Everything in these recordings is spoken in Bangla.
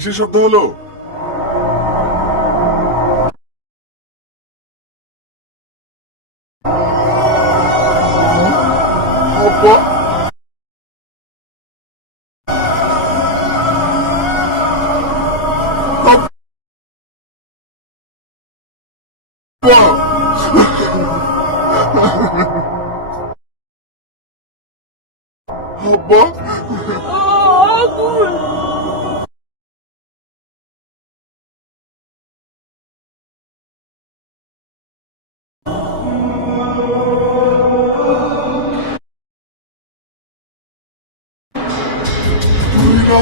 কিসের শব্দ হলো? আব্বা, আব্বা, আব্বা, আগুন! তুই না?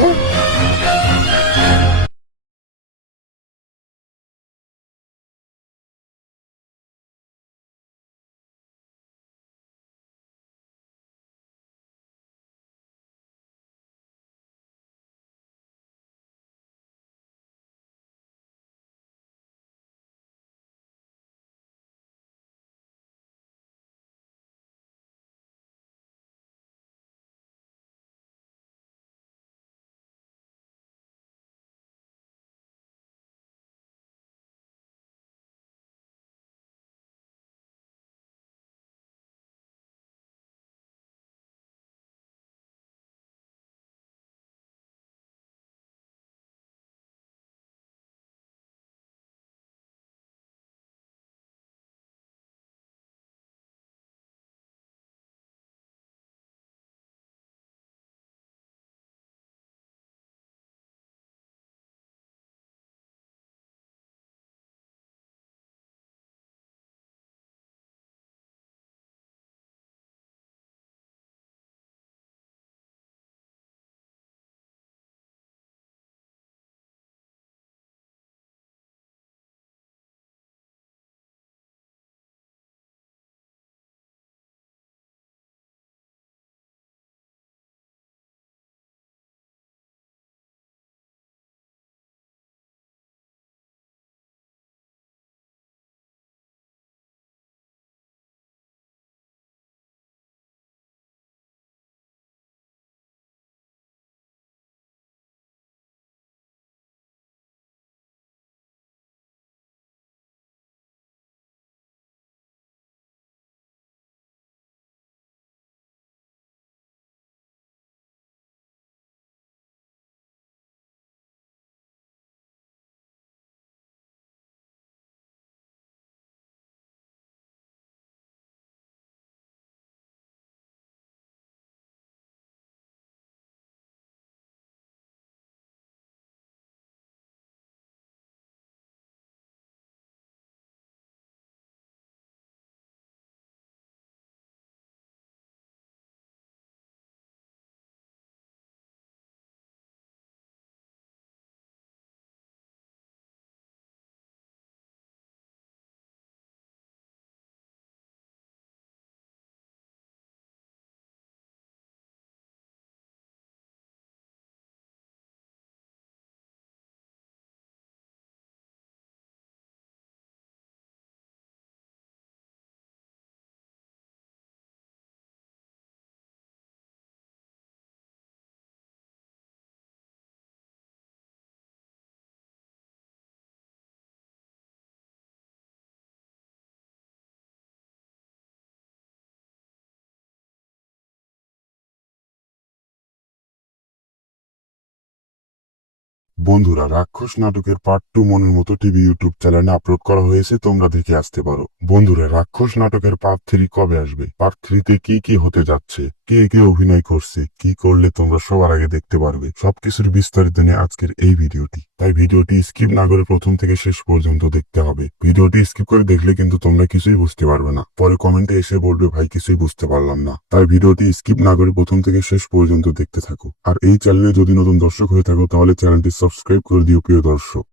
বন্ধুরা, রাক্ষস নাটকের পার্ট 2 মনের মতো টিভি ইউটিউব চ্যানেলে আপলোড করা হয়েছে, তোমরা দেখে আসতে পারো। বন্ধুরা, রাক্ষস নাটকের পার্ট 3 কবে আসবে, পার্ট 3 তে কি কি হতে যাচ্ছে, কে কে অভিনয় করছে, কি করলে তোমরা সবার আগে দেখতে পারবে, সবকিছুর বিস্তারিত নিয়ে আজকের এই ভিডিওটি। তাই ভিডিওটি স্কিপ না করে প্রথম থেকে শেষ পর্যন্ত দেখতে হবে। ভিডিওটি স্কিপ করে দেখলে কিন্তু তোমরা কিছুই বুঝতে পারবে না, পরে কমেন্টে এসে বলবে ভাই কিছুই বুঝতে পারলাম না। তাই ভিডিওটি স্কিপ না করে প্রথম থেকে শেষ পর্যন্ত দেখতে থাকো। আর এই চ্যানেলে যদি নতুন দর্শক হয়ে থাকো তাহলে চ্যানেলটি সাবস্ক্রাইব করে দিও প্রিয় দর্শক।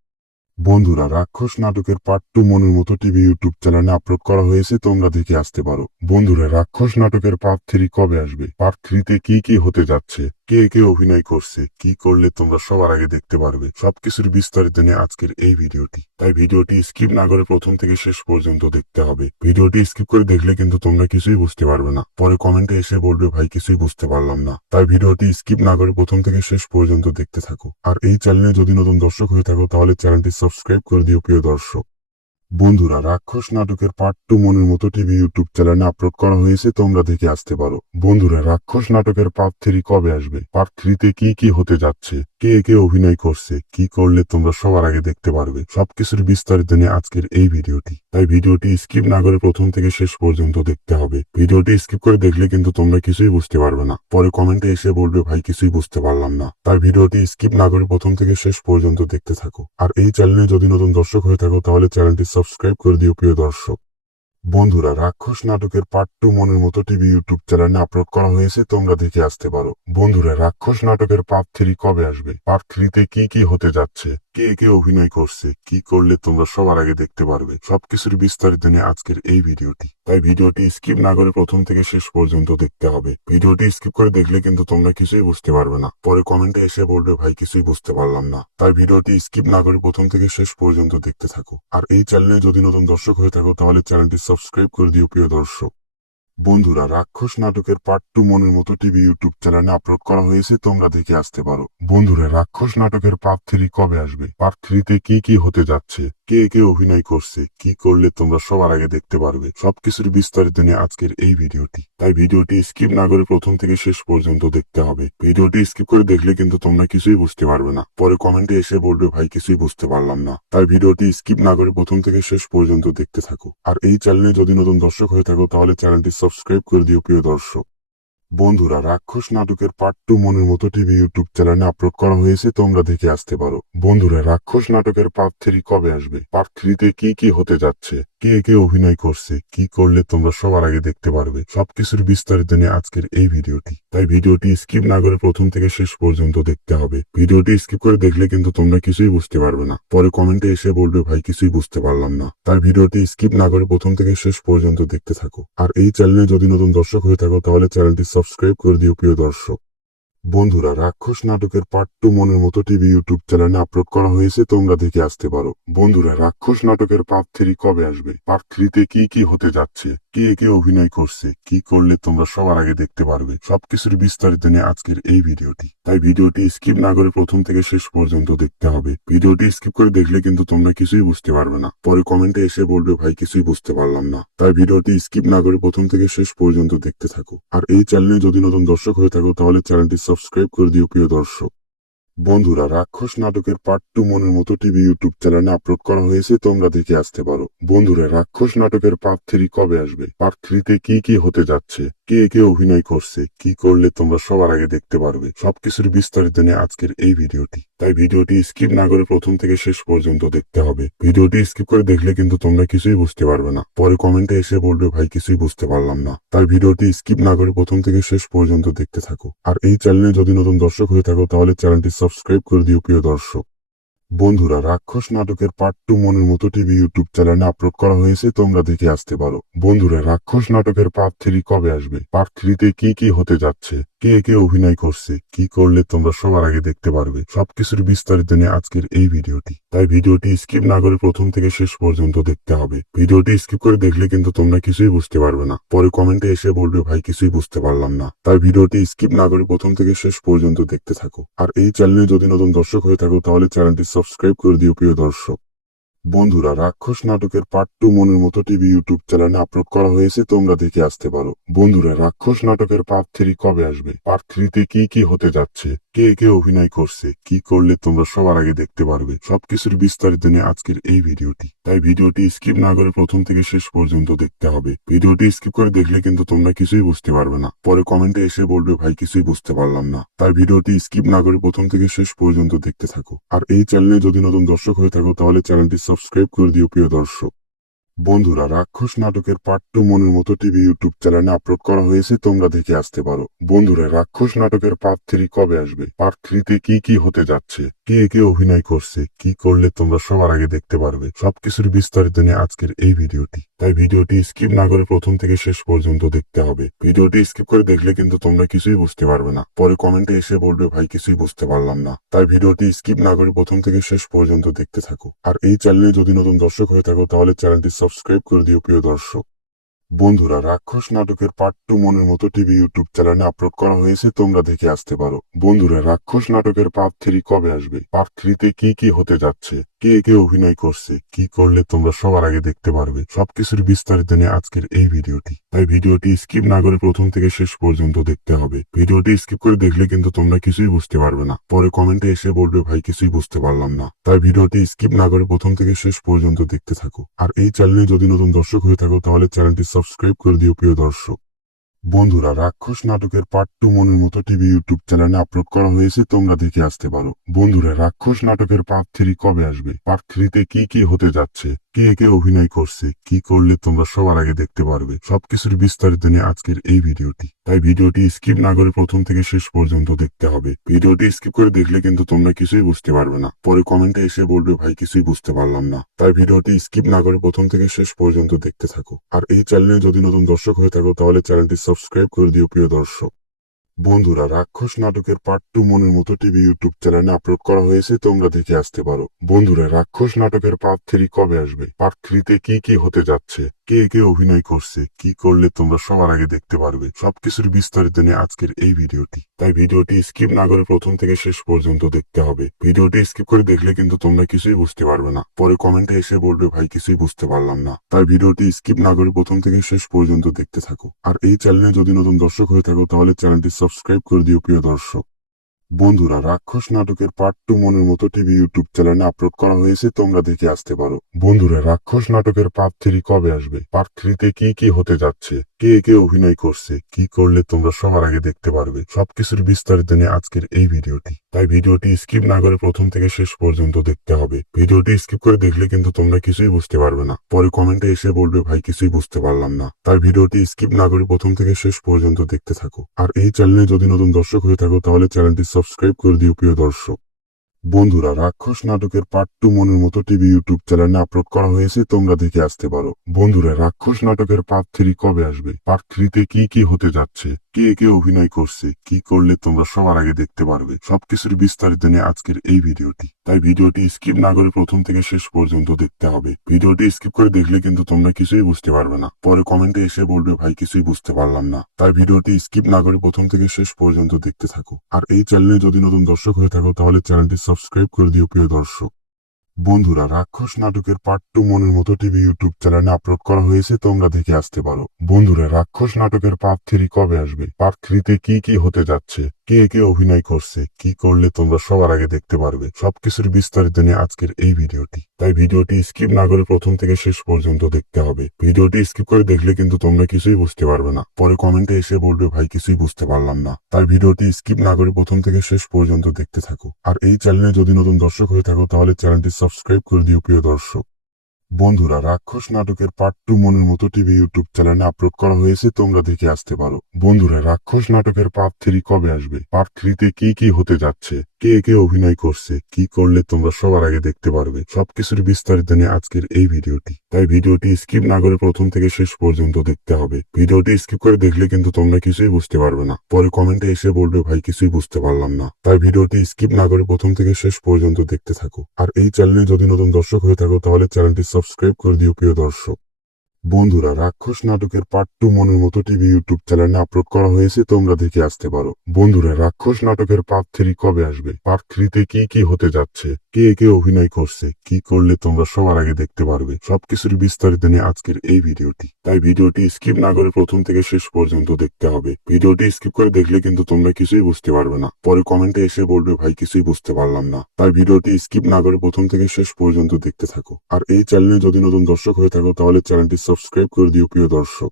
বন্ধুরা, রাক্ষস নাটকের পার্ট 2 মনের মতো টিভি ইউটিউব চ্যানেলে আপলোড করা হয়েছে, তোমরা দেখে আসতে পারো। বন্ধুরা, রাক্ষস নাটকের পার্ট 3 কবে আসবে, পার্ট 3 তে কি কি হতে যাচ্ছে, কে কে অভিনয় করছে, কি করলে তোমরা সবার আগে দেখতে পারবে, সবকিছুর বিস্তারিত নিয়ে আজকের এই ভিডিওটি। তাই ভিডিওটি স্কিপ না করে প্রথম থেকে শেষ পর্যন্ত দেখতে হবে। ভিডিওটি স্কিপ করে দেখলে কিন্তু তোমরা কিছুই বুঝতে পারবে না, পরে কমেন্টে এসে বলবে ভাই কিছুই বুঝতে পারলাম না। তাই ভিডিওটি স্কিপ না করে প্রথম থেকে শেষ পর্যন্ত দেখতে থাকো। আর এই চ্যানেলে যদি নতুন দর্শক হয়ে থাকো তাহলে চ্যানেলটি সাবস্ক্রাইব করে দিও প্রিয় দর্শক। বন্ধুরা, রাক্ষস নাটকের পার্ট 2 মনের মতো টিভি ইউটিউব চ্যানেলে আপলোড করা হয়েছে, তোমরা দেখে আসতে পারো। বন্ধুরা, রাক্ষস নাটকের পার্ট 3 কবে আসবে, পার্ট 3 তে কি কি হতে যাচ্ছে, কে কে অভিনয় করছে, কি করলে তোমরা সবার আগে দেখতে পারবে, সবকিছুর বিস্তারিত নিয়ে আজকের এই ভিডিওটি। তাই ভিডিওটি স্কিপ না করে প্রথম থেকে শেষ পর্যন্ত দেখতে হবে। ভিডিওটি স্কিপ করে দেখলে কিন্তু তোমরা কিছুই বুঝতে পারবে না, পরে কমেন্টে এসে বলবে ভাই কিছুই বুঝতে পারলাম না। তাই ভিডিওটি স্কিপ না করে প্রথম থেকে শেষ পর্যন্ত দেখতে থাকো। আর এই চ্যানেলে যদি নতুন দর্শক হয়ে থাকো তাহলে চ্যানেলটি সাবস্ক্রাইব করে দিও প্রিয় দর্শক। বন্ধুরা, রাক্ষস নাটকের পার্ট 2 মনের মতো টিভি ইউটিউব চ্যানেলে আপলোড করা হয়েছে, তোমরা দেখে আসতে পারো। বন্ধুরা, রাক্ষস নাটকের পার্ট 3 কবে আসবে, পার্ট 3 তে কি কি হতে যাচ্ছে, কে কে অভিনয় করছে, কি করলে তোমরা সবার আগে দেখতে পারবে, সবকিছুর বিস্তারিত নিয়ে আজকের এই ভিডিওটি। তাই ভিডিওটি স্কিপ না করে প্রথম থেকে শেষ পর্যন্ত দেখতে হবে। ভিডিওটি স্কিপ করে দেখলে কিন্তু তোমরা কিছুই বুঝতে পারবে না, পরে কমেন্টে এসে বলবে ভাই কিছুই বুঝতে পারলাম না। তাই ভিডিওটি স্কিপ না করে প্রথম থেকে শেষ পর্যন্ত দেখতে থাকো। আর এই চ্যানেলে যদি নতুন দর্শক হয়ে থাকো তাহলে চ্যানেলটি সাবস্ক্রাইব করে দিও প্রিয় দর্শক। বন্ধুরা, রাক্ষস নাটকের পার্ট 2 মনের মতো টিভি ইউটিউব চ্যানেলে আপলোড করা হয়েছে, তোমরা দেখে আসতে পারো। বন্ধুরা, রাক্ষস নাটকের পার্ট 3 কবে আসবে, পার্ট 3 তে কি কি হতে যাচ্ছে, কে কে অভিনয় করছে, কি করলে তোমরা সবার আগে দেখতে পারবে, সবকিছুর বিস্তারিত নিয়ে আজকের এই ভিডিওটি। তাই ভিডিওটি স্কিপ না করে প্রথম থেকে শেষ পর্যন্ত দেখতে হবে। ভিডিওটি স্কিপ করে দেখলে কিন্তু তোমরা কিছুই বুঝতে পারবে না, পরে কমেন্টে এসে বলবে ভাই কিছুই বুঝতে পারলাম না। তাই ভিডিওটি স্কিপ না করে প্রথম থেকে শেষ পর্যন্ত দেখতে থাকো। আর এই চ্যানেলে যদি নতুন দর্শক হয়ে থাকো তাহলে চ্যানেলটি সাবস্ক্রাইব করে দিও প্রিয় দর্শক। বন্ধুরা, রাক্ষস নাটকের পার্ট 2 মনের মতো টিভি ইউটিউব চ্যানেলে আপলোড করা হয়েছে, তোমরা দেখে আসতে পারো। বন্ধুরা, রাক্ষস নাটকের পার্ট 3 কবে আসবে, পার্ট 3 তে কি কি হতে যাচ্ছে, কে কে অভিনয় করছে, কি করলে তোমরা সবার আগে দেখতে পারবে, সবকিছুর বিস্তারিত নিয়ে আজকের এই ভিডিওটি। তাই ভিডিওটি স্কিপ না করে প্রথম থেকে শেষ পর্যন্ত দেখতে হবে। ভিডিওটি স্কিপ করে দেখলে কিন্তু তোমরা কিছুই বুঝতে পারবে না, পরে কমেন্টে এসে বলবে ভাই কিছুই বুঝতে পারলাম না। তাই ভিডিওটি স্কিপ না করে প্রথম থেকে শেষ পর্যন্ত দেখতে থাকো। আর এই চ্যানেলে যদি নতুন দর্শক হয়ে থাকো তাহলে চ্যানেলটি সাবস্ক্রাইব করে দিও প্রিয় দর্শক। বন্ধুরা, রাক্ষস নাটকের পার্ট 2 মনের মতো টিভি ইউটিউব চ্যানেলে আপলোড করা হয়েছে, তোমরা দেখে আসতে পারো। বন্ধুরা, রাক্ষস নাটকের পার্ট 3 কবে আসবে, পার্ট 3 তে কি কি হতে যাচ্ছে, কে কে অভিনয় করছে, কি করলে তোমরা সবার আগে দেখতে পারবে, সবকিছুর বিস্তারিত নিয়ে আজকের এই ভিডিওটি। তাই ভিডিওটি স্কিপ না করে প্রথম থেকে শেষ পর্যন্ত দেখতে হবে। ভিডিওটি স্কিপ করে দেখলে কিন্তু তোমরা কিছুই বুঝতে পারবে না, পরে কমেন্টে এসে বলবে ভাই কিছুই বুঝতে পারলাম না। তাই ভিডিওটি স্কিপ না করে প্রথম থেকে শেষ পর্যন্ত দেখতে থাকো। আর এই চ্যানেলে যদি নতুন দর্শক হয়ে থাকো তাহলে চ্যানেলটি সাবস্ক্রাইব করে দিও প্রিয় দর্শক। বন্ধুরা, রাক্ষস নাটকের পার্ট 2 মনের মতো টিভি ইউটিউব চ্যানেলে আপলোড করা হয়েছে, তোমরা দেখে আসতে পারো। বন্ধুরা, রাক্ষস নাটকের পার্ট 3 কবে আসবে, পার্ট 3 তে কি কি হতে যাচ্ছে, কে কে অভিনয় করছে, কি করলে তোমরা সবার আগে দেখতে পারবে, সবকিছুর বিস্তারিত নিয়ে আজকের এই ভিডিওটি। তাই ভিডিওটি স্কিপ না করে প্রথম থেকে শেষ পর্যন্ত দেখতে হবে। ভিডিওটি স্কিপ করে দেখলে কিন্তু তোমরা কিছুই বুঝতে পারবে না, পরে কমেন্টে এসে বলবে ভাই কিছুই বুঝতে পারলাম না। তাই ভিডিওটি স্কিপ না করে প্রথম থেকে শেষ পর্যন্ত দেখতে থাকো। আর এই চ্যানেলে যদি নতুন দর্শক হয়ে থাকো তাহলে চ্যানেলটি সাবস্ক্রাইব করে দিও প্রিয় দর্শক। বন্ধুরা, রাক্ষস নাটকের পার্ট 2 মনের মতো টিভি ইউটিউব চ্যানেলে আপলোড করা হয়েছে, তোমরা দেখে আসতে পারো। বন্ধুরা, রাক্ষস নাটকের পার্ট 3 কবে আসবে, পার্ট 3 তে কি কি হতে যাচ্ছে, কে কে অভিনয় করছে, কি করলে তোমরা সবার আগে দেখতে পারবে, সবকিছুর বিস্তারিত নিয়ে আজকের এই ভিডিওটি। তাই ভিডিওটি স্কিপ না করে প্রথম থেকে শেষ পর্যন্ত দেখতে হবে। ভিডিওটি স্কিপ করে দেখলে কিন্তু তোমরা কিছুই বুঝতে পারবে না, পরে কমেন্টে এসে বলবে ভাই কিছুই বুঝতে পারলাম না। তাই ভিডিওটি স্কিপ না করে প্রথম থেকে শেষ পর্যন্ত দেখতে থাকো। আর এই চ্যানেলে যদি নতুন দর্শক হয়ে থাকো তাহলে চ্যানেলটি সাবস্ক্রাইব করে দিও প্রিয় দর্শক। বন্ধুরা, রাক্ষস নাটকের পার্ট 2 মনের মতো টিভি ইউটিউব চ্যানেলে আপলোড করা হয়েছে, তোমরা দেখে আসতে পারো। বন্ধুরা, রাক্ষস নাটকের পার্ট 3 কবে আসবে, পার্ট 3 তে কি কি হতে যাচ্ছে, কে কে অভিনয় করছে, কি করলে তোমরা সবার আগে দেখতে পারবে, সবকিছুর বিস্তারিত নিয়ে আজকের এই ভিডিওটি। তাই ভিডিওটি স্কিপ না করে প্রথম থেকে শেষ পর্যন্ত দেখতে হবে। ভিডিওটি স্কিপ করে দেখলে কিন্তু তোমরা কিছুই বুঝতে পারবে না, পরে কমেন্টে এসে বলবে ভাই কিছুই বুঝতে পারলাম না। তাই ভিডিওটি স্কিপ না করে প্রথম থেকে শেষ পর্যন্ত দেখতে থাকো। আর এই চ্যানেলে যদি নতুন দর্শক হয়ে থাকো তাহলে চ্যানেলটি সাবস্ক্রাইব করে দিও প্রিয় দর্শক। বন্ধুরা, রাক্ষস নাটকের পার্ট 2 মনের মতো টিভি ইউটিউব চ্যানেলে আপলোড করা হয়েছে, তোমরা দেখে আসতে পারো। বন্ধুরা, রাক্ষস নাটকের পার্ট 3 কবে আসবে, পার্ট 3 তে কি কি হতে যাচ্ছে, কে কে অভিনয় করছে, কি করলে তোমরা সবার আগে দেখতে পারবে, সবকিছুর বিস্তারিত নিয়ে আজকের এই ভিডিওটি। তাই ভিডিওটি স্কিপ না করে প্রথম থেকে শেষ পর্যন্ত দেখতে হবে। ভিডিওটি স্কিপ করে দেখলে কিন্তু তোমরা কিছুই বুঝতে পারবে না, পরে কমেন্টে এসে বলবে ভাই কিছুই বুঝতে পারলাম না। তাই ভিডিওটি স্কিপ না করে প্রথম থেকে শেষ পর্যন্ত দেখতে থাকো। আর এই চ্যানেলে যদি নতুন দর্শক হয়ে থাকো তাহলে চ্যানেলটি সাবস্ক্রাইব করে দিও প্রিয় দর্শক। বন্ধুরা, রাক্ষস নাটকের পার্ট 2 মনের মতো টিভি ইউটিউব চ্যানেলে আপলোড করা হয়েছে, তোমরা দেখে আসতে পারো। বন্ধুরা, রাক্ষস নাটকের পার্ট 3 কবে আসবে, পার্ট 3 তে কি কি হতে যাচ্ছে, কে কে অভিনয় করছে, কি করলে তোমরা সবার আগে দেখতে পারবে, সবকিছুর বিস্তারিত নিয়ে আজকের এই ভিডিওটি। তাই ভিডিওটি স্কিপ না করে প্রথম থেকে শেষ পর্যন্ত দেখতে হবে। ভিডিওটি স্কিপ করে দেখলে কিন্তু তোমরা কিছুই বুঝতে পারবে না, পরে কমেন্টে এসে বলবে ভাই কিছুই বুঝতে পারলাম না। তাই ভিডিওটি স্কিপ না করে প্রথম থেকে শেষ পর্যন্ত দেখতে থাকো। আর এই চ্যানেলে যদি নতুন দর্শক হয়ে থাকো তাহলে চ্যানেলটি সাবস্ক্রাইব করে দিও প্রিয় দর্শক। বন্ধুরা, রাক্ষস নাটকের পার্ট 2 মনের মতো টিভি ইউটিউব চ্যানেলে আপলোড করা হয়েছে, তোমরা দেখে আসতে পারো। বন্ধুরা, রাক্ষস নাটকের পার্ট 3 কবে আসবে, পার্ট 3 তে কি কি হতে যাচ্ছে, কে কে অভিনয় করছে, কি করলে তোমরা সবার আগে দেখতে পারবে, সবকিছুর বিস্তারিত নিয়ে আজকের এই ভিডিওটি। তাই ভিডিওটি স্কিপ না করে প্রথম থেকে শেষ পর্যন্ত দেখতে হবে। ভিডিওটি স্কিপ করে দেখলে কিন্তু তোমরা কিছুই বুঝতে পারবে না, পরে কমেন্টে এসে বলবে ভাই কিছুই বুঝতে পারলাম না। তাই ভিডিওটি স্কিপ না করে প্রথম থেকে শেষ পর্যন্ত দেখতে থাকো। আর এই চ্যানেলে যদি নতুন দর্শক হয়ে থাকো তাহলে চ্যানেলটি সাবস্ক্রাইব করে দিও প্রিয় দর্শক। বন্ধুরা, রাক্ষস নাটকের পার্ট 2 মনের মতো টিভি ইউটিউব চ্যানেলে আপলোড করা হয়েছে, তোমরা দেখে আসতে পারো। বন্ধুরা, রাক্ষস নাটকের পার্ট 3 কবে আসবে, পার্ট 3 তে কি কি হতে যাচ্ছে, কে কে অভিনয় করছে, কি করলে তোমরা সবার আগে দেখতে পারবে, সবকিছুর বিস্তারিত নিয়ে আজকের এই ভিডিওটি। তাই ভিডিওটি স্কিপ না করে প্রথম থেকে শেষ পর্যন্ত দেখতে হবে। ভিডিওটি স্কিপ করে দেখলে কিন্তু তোমরা কিছুই বুঝতে পারবে না, পরে কমেন্টে এসে বলবে ভাই কিছুই বুঝতে পারলাম না। তাই ভিডিওটি স্কিপ না করে প্রথম থেকে শেষ পর্যন্ত দেখতে থাকো। আর এই চ্যানেলে যদি নতুন দর্শক হয়ে থাকো তাহলে চ্যানেলটি সাবস্ক্রাইব করে দিও প্রিয় দর্শক। বন্ধুরা, রাক্ষস নাটকের পার্ট 2 মনের মতো টিভি ইউটিউব চ্যানেলে আপলোড করা হয়েছে, তোমরা দেখে আসতে পারো। বন্ধুরা, রাক্ষস নাটকের পার্ট 3 কবে আসবে, পার্ট 3 তে কি কি হতে যাচ্ছে, কে কে অভিনয় করছে, কি করলে তোমরা সবার আগে দেখতে পারবে, সবকিছুর বিস্তারিত নিয়ে আজকের এই ভিডিওটি। তাই ভিডিওটি স্কিপ না করে প্রথম থেকে শেষ পর্যন্ত দেখতে হবে। ভিডিওটি স্কিপ করে দেখলে কিন্তু তোমরা কিছুই বুঝতে পারবে না, পরে কমেন্টে এসে বলবে ভাই কিছুই বুঝতে পারলাম না। তাই ভিডিওটি স্কিপ না করে প্রথম থেকে শেষ পর্যন্ত দেখতে থাকো। আর এই চ্যানেলে যদি নতুন দর্শক হয়ে থাকো তাহলে চ্যানেলটি সাবস্ক্রাইব করে দিও প্রিয় দর্শক। বন্ধুরা, রাক্ষস নাটকের পার্ট 2 মনের মতো টিভি ইউটিউব চ্যানেলে আপলোড করা হয়েছে, তোমরা দেখে আসতে পারো। বন্ধুরা, রাক্ষস নাটকের পার্ট 3 কবে আসবে, পার্ট 3 তে কি কি হতে যাচ্ছে, কে কে অভিনয় করছে, কি করলে তোমরা সবার আগে দেখতে পারবে, সবকিছুর বিস্তারিত নিয়ে আজকের এই ভিডিওটি। তাই ভিডিওটি স্কিপ না করে প্রথম থেকে শেষ পর্যন্ত দেখতে হবে। ভিডিওটি স্কিপ করে দেখলে কিন্তু তোমরা কিছুই বুঝতে পারবে না, পরে কমেন্টে এসে বলবে ভাই কিছুই বুঝতে পারলাম না। তাই ভিডিওটি স্কিপ না করে প্রথম থেকে শেষ পর্যন্ত দেখতে থাকো। আর এই চ্যানেলে যদি নতুন দর্শক হয়ে থাকো তাহলে চ্যানেলটি সাবস্ক্রাইব করে দিও প্রিয় দর্শক। বন্ধুরা, রাক্ষস নাটকের পার্ট 2 মনের মতো টিভি ইউটিউব চ্যানেলে আপলোড করা হয়েছে, তোমরা দেখে আসতে পারো। বন্ধুরা, রাক্ষস নাটকের পার্ট 3 কবে আসবে, পার্ট 3 তে কি কি হতে যাচ্ছে, কে কে অভিনয় করছে, কি করলে তোমরা সবার আগে দেখতে পারবে, সবকিছুর বিস্তারিত নিয়ে আজকের এই ভিডিওটি। তাই ভিডিওটি স্কিপ না করে প্রথম থেকে শেষ পর্যন্ত দেখতে হবে। ভিডিওটি স্কিপ করে দেখলে কিন্তু তোমরা কিছুই বুঝতে পারবে না, পরে কমেন্টে এসে বলবে ভাই কিছুই বুঝতে পারলাম না। তাই ভিডিওটি স্কিপ না করে প্রথম থেকে শেষ পর্যন্ত দেখতে থাকো। আর এই চ্যানেলে যদি নতুন দর্শক হয়ে থাকো তাহলে চ্যানেলটি সাবস্ক্রাইব করে দিও প্রিয় দর্শক। বন্ধুরা, রাক্ষস নাটকের পার্ট 2 মনের মতো টিভি ইউটিউব চ্যানেলে আপলোড করা হয়েছে, তোমরা দেখে আসতে পারো। বন্ধুরা, রাক্ষস নাটকের পার্ট 3 কবে আসবে, পার্ট 3 তে কি কি হতে যাচ্ছে, কে কে অভিনয় করছে, কি করলে তোমরা সবার আগে দেখতে পারবে, সবকিছুর বিস্তারিত নিয়ে আজকের এই ভিডিওটি। তাই ভিডিওটি স্কিপ না করে প্রথম থেকে শেষ পর্যন্ত দেখতে হবে। ভিডিওটি স্কিপ করে দেখলে কিন্তু তোমরা কিছুই বুঝতে পারবে না, পরে কমেন্টে এসে বলবে ভাই কিছুই বুঝতে পারলাম না। তাই ভিডিওটি স্কিপ না করে প্রথম থেকে শেষ পর্যন্ত দেখতে থাকো। আর এই চ্যানেলে যদি নতুন দর্শক হয়ে থাকো তাহলে চ্যানেলটি সাবস্ক্রাইব করে দিও প্রিয় দর্শক। বন্ধুরা, রাক্ষস নাটকের পার্ট 2 মনের মতো টিভি ইউটিউব চ্যানেলে আপলোড করা হয়েছে, তোমরা দেখে আসতে পারো। বন্ধুরা, রাক্ষস নাটকের পার্ট 3 কবে আসবে, পার্ট 3 তে কি কি হতে যাচ্ছে, কে কে অভিনয় করছে, কি করলে তোমরা সবার আগে দেখতে পারবে, সবকিছুর বিস্তারিত নিয়ে আজকের এই ভিডিওটি। তাই ভিডিওটি স্কিপ না করে প্রথম থেকে শেষ পর্যন্ত দেখতে হবে। ভিডিওটি স্কিপ করে দেখলে কিন্তু তোমরা কিছুই বুঝতে পারবে না, পরে কমেন্টে এসে বলবে ভাই কিছুই বুঝতে পারলাম না। তাই ভিডিওটি স্কিপ না করে প্রথম থেকে শেষ পর্যন্ত দেখতে থাকো। আর এই চ্যানেলে যদি নতুন দর্শক হয়ে থাকো তাহলে চ্যানেলটি সাবস্ক্রাইব করে দিও প্রিয় দর্শক।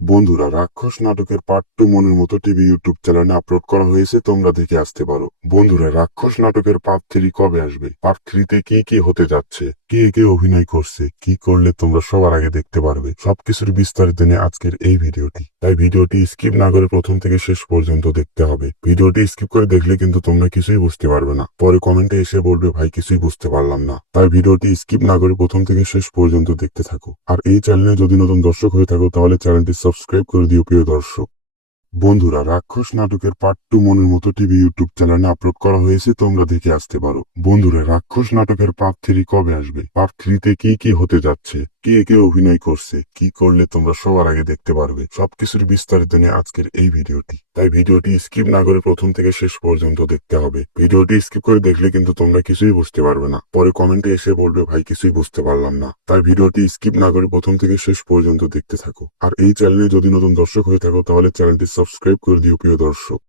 বন্ধুরা, রাক্ষস নাটকের পার্ট 2 মনের মতো টিভি ইউটিউব চ্যানেলে আপলোড করা হয়েছে, তোমরা দেখে আসতে পারো। বন্ধুরা, রাক্ষস নাটকের পার্ট 3 কবে আসবে, পার্ট 3 তে কি কি হতে যাচ্ছে, কে কে অভিনয় করছে, কি করলে তোমরা সবার আগে দেখতে পারবে, সবকিছুর বিস্তারিত নিয়ে আজকের এই ভিডিওটি। তাই ভিডিওটি স্কিপ না করে প্রথম থেকে শেষ পর্যন্ত দেখতে হবে। ভিডিওটি স্কিপ করে দেখলে কিন্তু তোমরা কিছুই বুঝতে পারবে না, পরে কমেন্টে এসে বলবে ভাই কিছুই বুঝতে পারলাম না। তাই ভিডিওটি স্কিপ না করে প্রথম থেকে শেষ পর্যন্ত দেখতে থাকো। আর এই চ্যানেলে যদি নতুন দর্শক হয়ে থাকো তাহলে চ্যানেলটি সাবস্ক্রাইব করে দিও প্রিয় দর্শক। বন্ধুরা, রাক্ষস নাটকের পার্ট 2 মনের মতো টিভি ইউটিউব চ্যানেলে আপলোড করা হয়েছে, তোমরা দেখে আসতে পারো। বন্ধুরা, রাক্ষস নাটকের পার্ট 3 কবে আসবে, পার্ট 3 তে কি কি হতে যাচ্ছে, কে কে অভিনয় করছে, কি করলে তোমরা সবার আগে দেখতে পারবে, সবকিছুর বিস্তারিত নিয়ে আজকের এই ভিডিওটি। তাই ভিডিওটি স্কিপ না করে প্রথম থেকে শেষ পর্যন্ত দেখতে হবে। ভিডিওটি স্কিপ করে দেখলে কিন্তু তোমরা কিছুই বুঝতে পারবে না, পরে কমেন্টে এসে বলবে ভাই কিছুই বুঝতে পারলাম না। তাই ভিডিওটি স্কিপ না করে প্রথম থেকে শেষ পর্যন্ত দেখতে থাকো। আর এই চ্যানেলে যদি নতুন দর্শক হয়ে থাকো তাহলে চ্যানেলটি সাবস্ক্রাইব করে দিও প্রিয় দর্শক।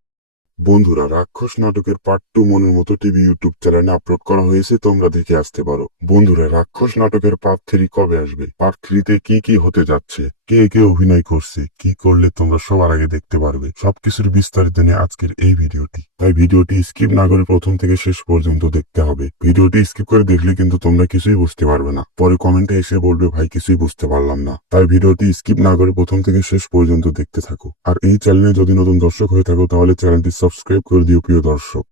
বন্ধুরা, রাক্ষস নাটকের পার্ট 2 মনের মতো টিভি ইউটিউব চ্যানেলে আপলোড করা হয়েছে, তোমরা দেখে আসতে পারো। বন্ধুরা, রাক্ষস নাটকের পার্ট 3 কবে আসবে, পার্ট 3 তে কি কি হতে যাচ্ছে, কে কে অভিনয় করছে, কি করলে তোমরা সবার আগে দেখতে পারবে, সবকিছুর বিস্তারিত নিয়ে আজকের এই ভিডিওটি। তাই ভিডিওটি স্কিপ না করে প্রথম থেকে শেষ পর্যন্ত দেখতে হবে। ভিডিওটি স্কিপ করে দেখলে কিন্তু তোমরা কিছুই বুঝতে পারবে না, পরে কমেন্টে এসে বলবে ভাই কিছুই বুঝতে পারলাম না। তাই ভিডিওটি স্কিপ না করে প্রথম থেকে শেষ পর্যন্ত দেখতে থাকো। আর এই চ্যানেলে যদি নতুন দর্শক হয়ে থাকো তাহলে চ্যানেলটি সাবস্ক্রাইব করে দিও প্রিয় দর্শক।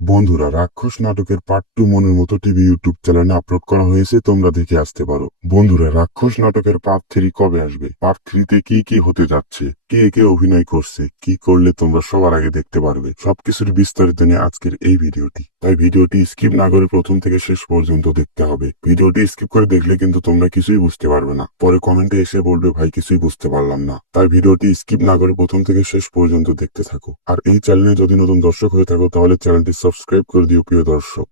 বন্ধুরা, রাক্ষস নাটকের পার্ট 2 মনের মতো টিভি ইউটিউব চ্যানেলে আপলোড করা হয়েছে, তোমরা দেখে আসতে পারো। বন্ধুরা, রাক্ষস নাটকের পার্ট 3 কবে আসবে, পার্ট 3 তে কি কি হতে যাচ্ছে, কে কে অভিনয় করছে, কি করলে তোমরা সবার আগে দেখতে পারবে, সবকিছুর বিস্তারিত নিয়ে আজকের এই ভিডিওটি। তাই ভিডিওটি স্কিপ না করে প্রথম থেকে শেষ পর্যন্ত দেখতে হবে। ভিডিওটি স্কিপ করে দেখলে কিন্তু তোমরা কিছুই বুঝতে পারবে না, পরে কমেন্টে এসে বলবে ভাই কিছুই বুঝতে পারলাম না। তাই ভিডিওটি স্কিপ না করে প্রথম থেকে শেষ পর্যন্ত দেখতে থাকো। আর এই চ্যানেলে যদি নতুন দর্শক হয়ে থাকো তাহলে চ্যানেলটি সাবস্ক্রাইব করে দিও প্রিয় দর্শক।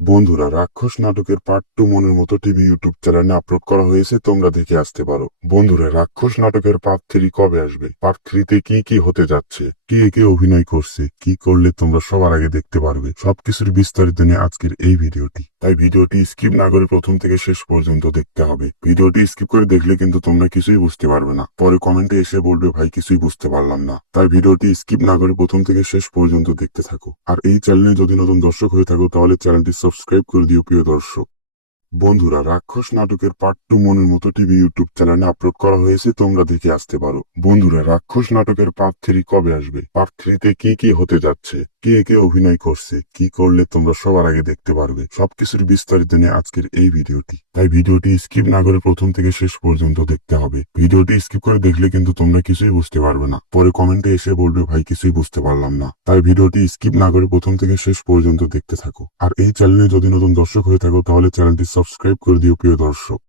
বন্ধুরা, রাক্ষস নাটকের পার্ট 2 মনের মতো টিভি ইউটিউব চ্যানেলে আপলোড করা হয়েছে, তোমরা দেখে আসতে পারো। বন্ধুরা, রাক্ষস নাটকের পার্ট 3 কবে আসবে, পার্ট 3 তে কি কি হতে যাচ্ছে, কে কে অভিনয় করছে, কি করলে তোমরা সবার আগে দেখতে পারবে, সবকিছুর বিস্তারিত নিয়ে আজকের এই ভিডিওটি। তাই ভিডিওটি স্কিপ না করে প্রথম থেকে শেষ পর্যন্ত দেখতে হবে। ভিডিওটি স্কিপ করে দেখলে কিন্তু তোমরা কিছুই বুঝতে পারবে না, পরে কমেন্টে এসে বলবে ভাই কিছুই বুঝতে পারলাম না। তাই ভিডিওটি স্কিপ না করে প্রথম থেকে শেষ পর্যন্ত দেখতে থাকো। আর এই চ্যানেলে যদি নতুন দর্শক হয়ে থাকো তাহলে চ্যানেলটি সাবস্ক্রাইব করে দিও প্রিয় দর্শক। বন্ধুরা, রাক্ষস নাটকের পার্ট 2 মনের মতো টিভি ইউটিউব চ্যানেলে আপলোড করা হয়েছে, তোমরা দেখে আসতে পারো। বন্ধুরা, রাক্ষস নাটকের পার্ট 3 কবে আসবে, পার্ট 3 তে কি কি হতে যাচ্ছে, কে কে অভিনয় করছে, কি করলে তোমরা সবার আগে দেখতে পারবে, সবকিছুর বিস্তারিত নিয়ে আজকের এই ভিডিওটি। তাই ভিডিওটি স্কিপ না করে প্রথম থেকে শেষ পর্যন্ত দেখতে হবে। ভিডিওটি স্কিপ করে দেখলে কিন্তু তোমরা কিছুই বুঝতে পারবে না, পরে কমেন্টে এসে বলবে ভাই কিছুই বুঝতে পারলাম না। তাই ভিডিওটি স্কিপ না করে প্রথম থেকে শেষ পর্যন্ত দেখতে থাকো। আর এই চ্যানেলে যদি নতুন দর্শক হয়ে থাকো তাহলে চ্যানেলটি সাবস্ক্রাইব করে দিও প্রিয় দর্শক।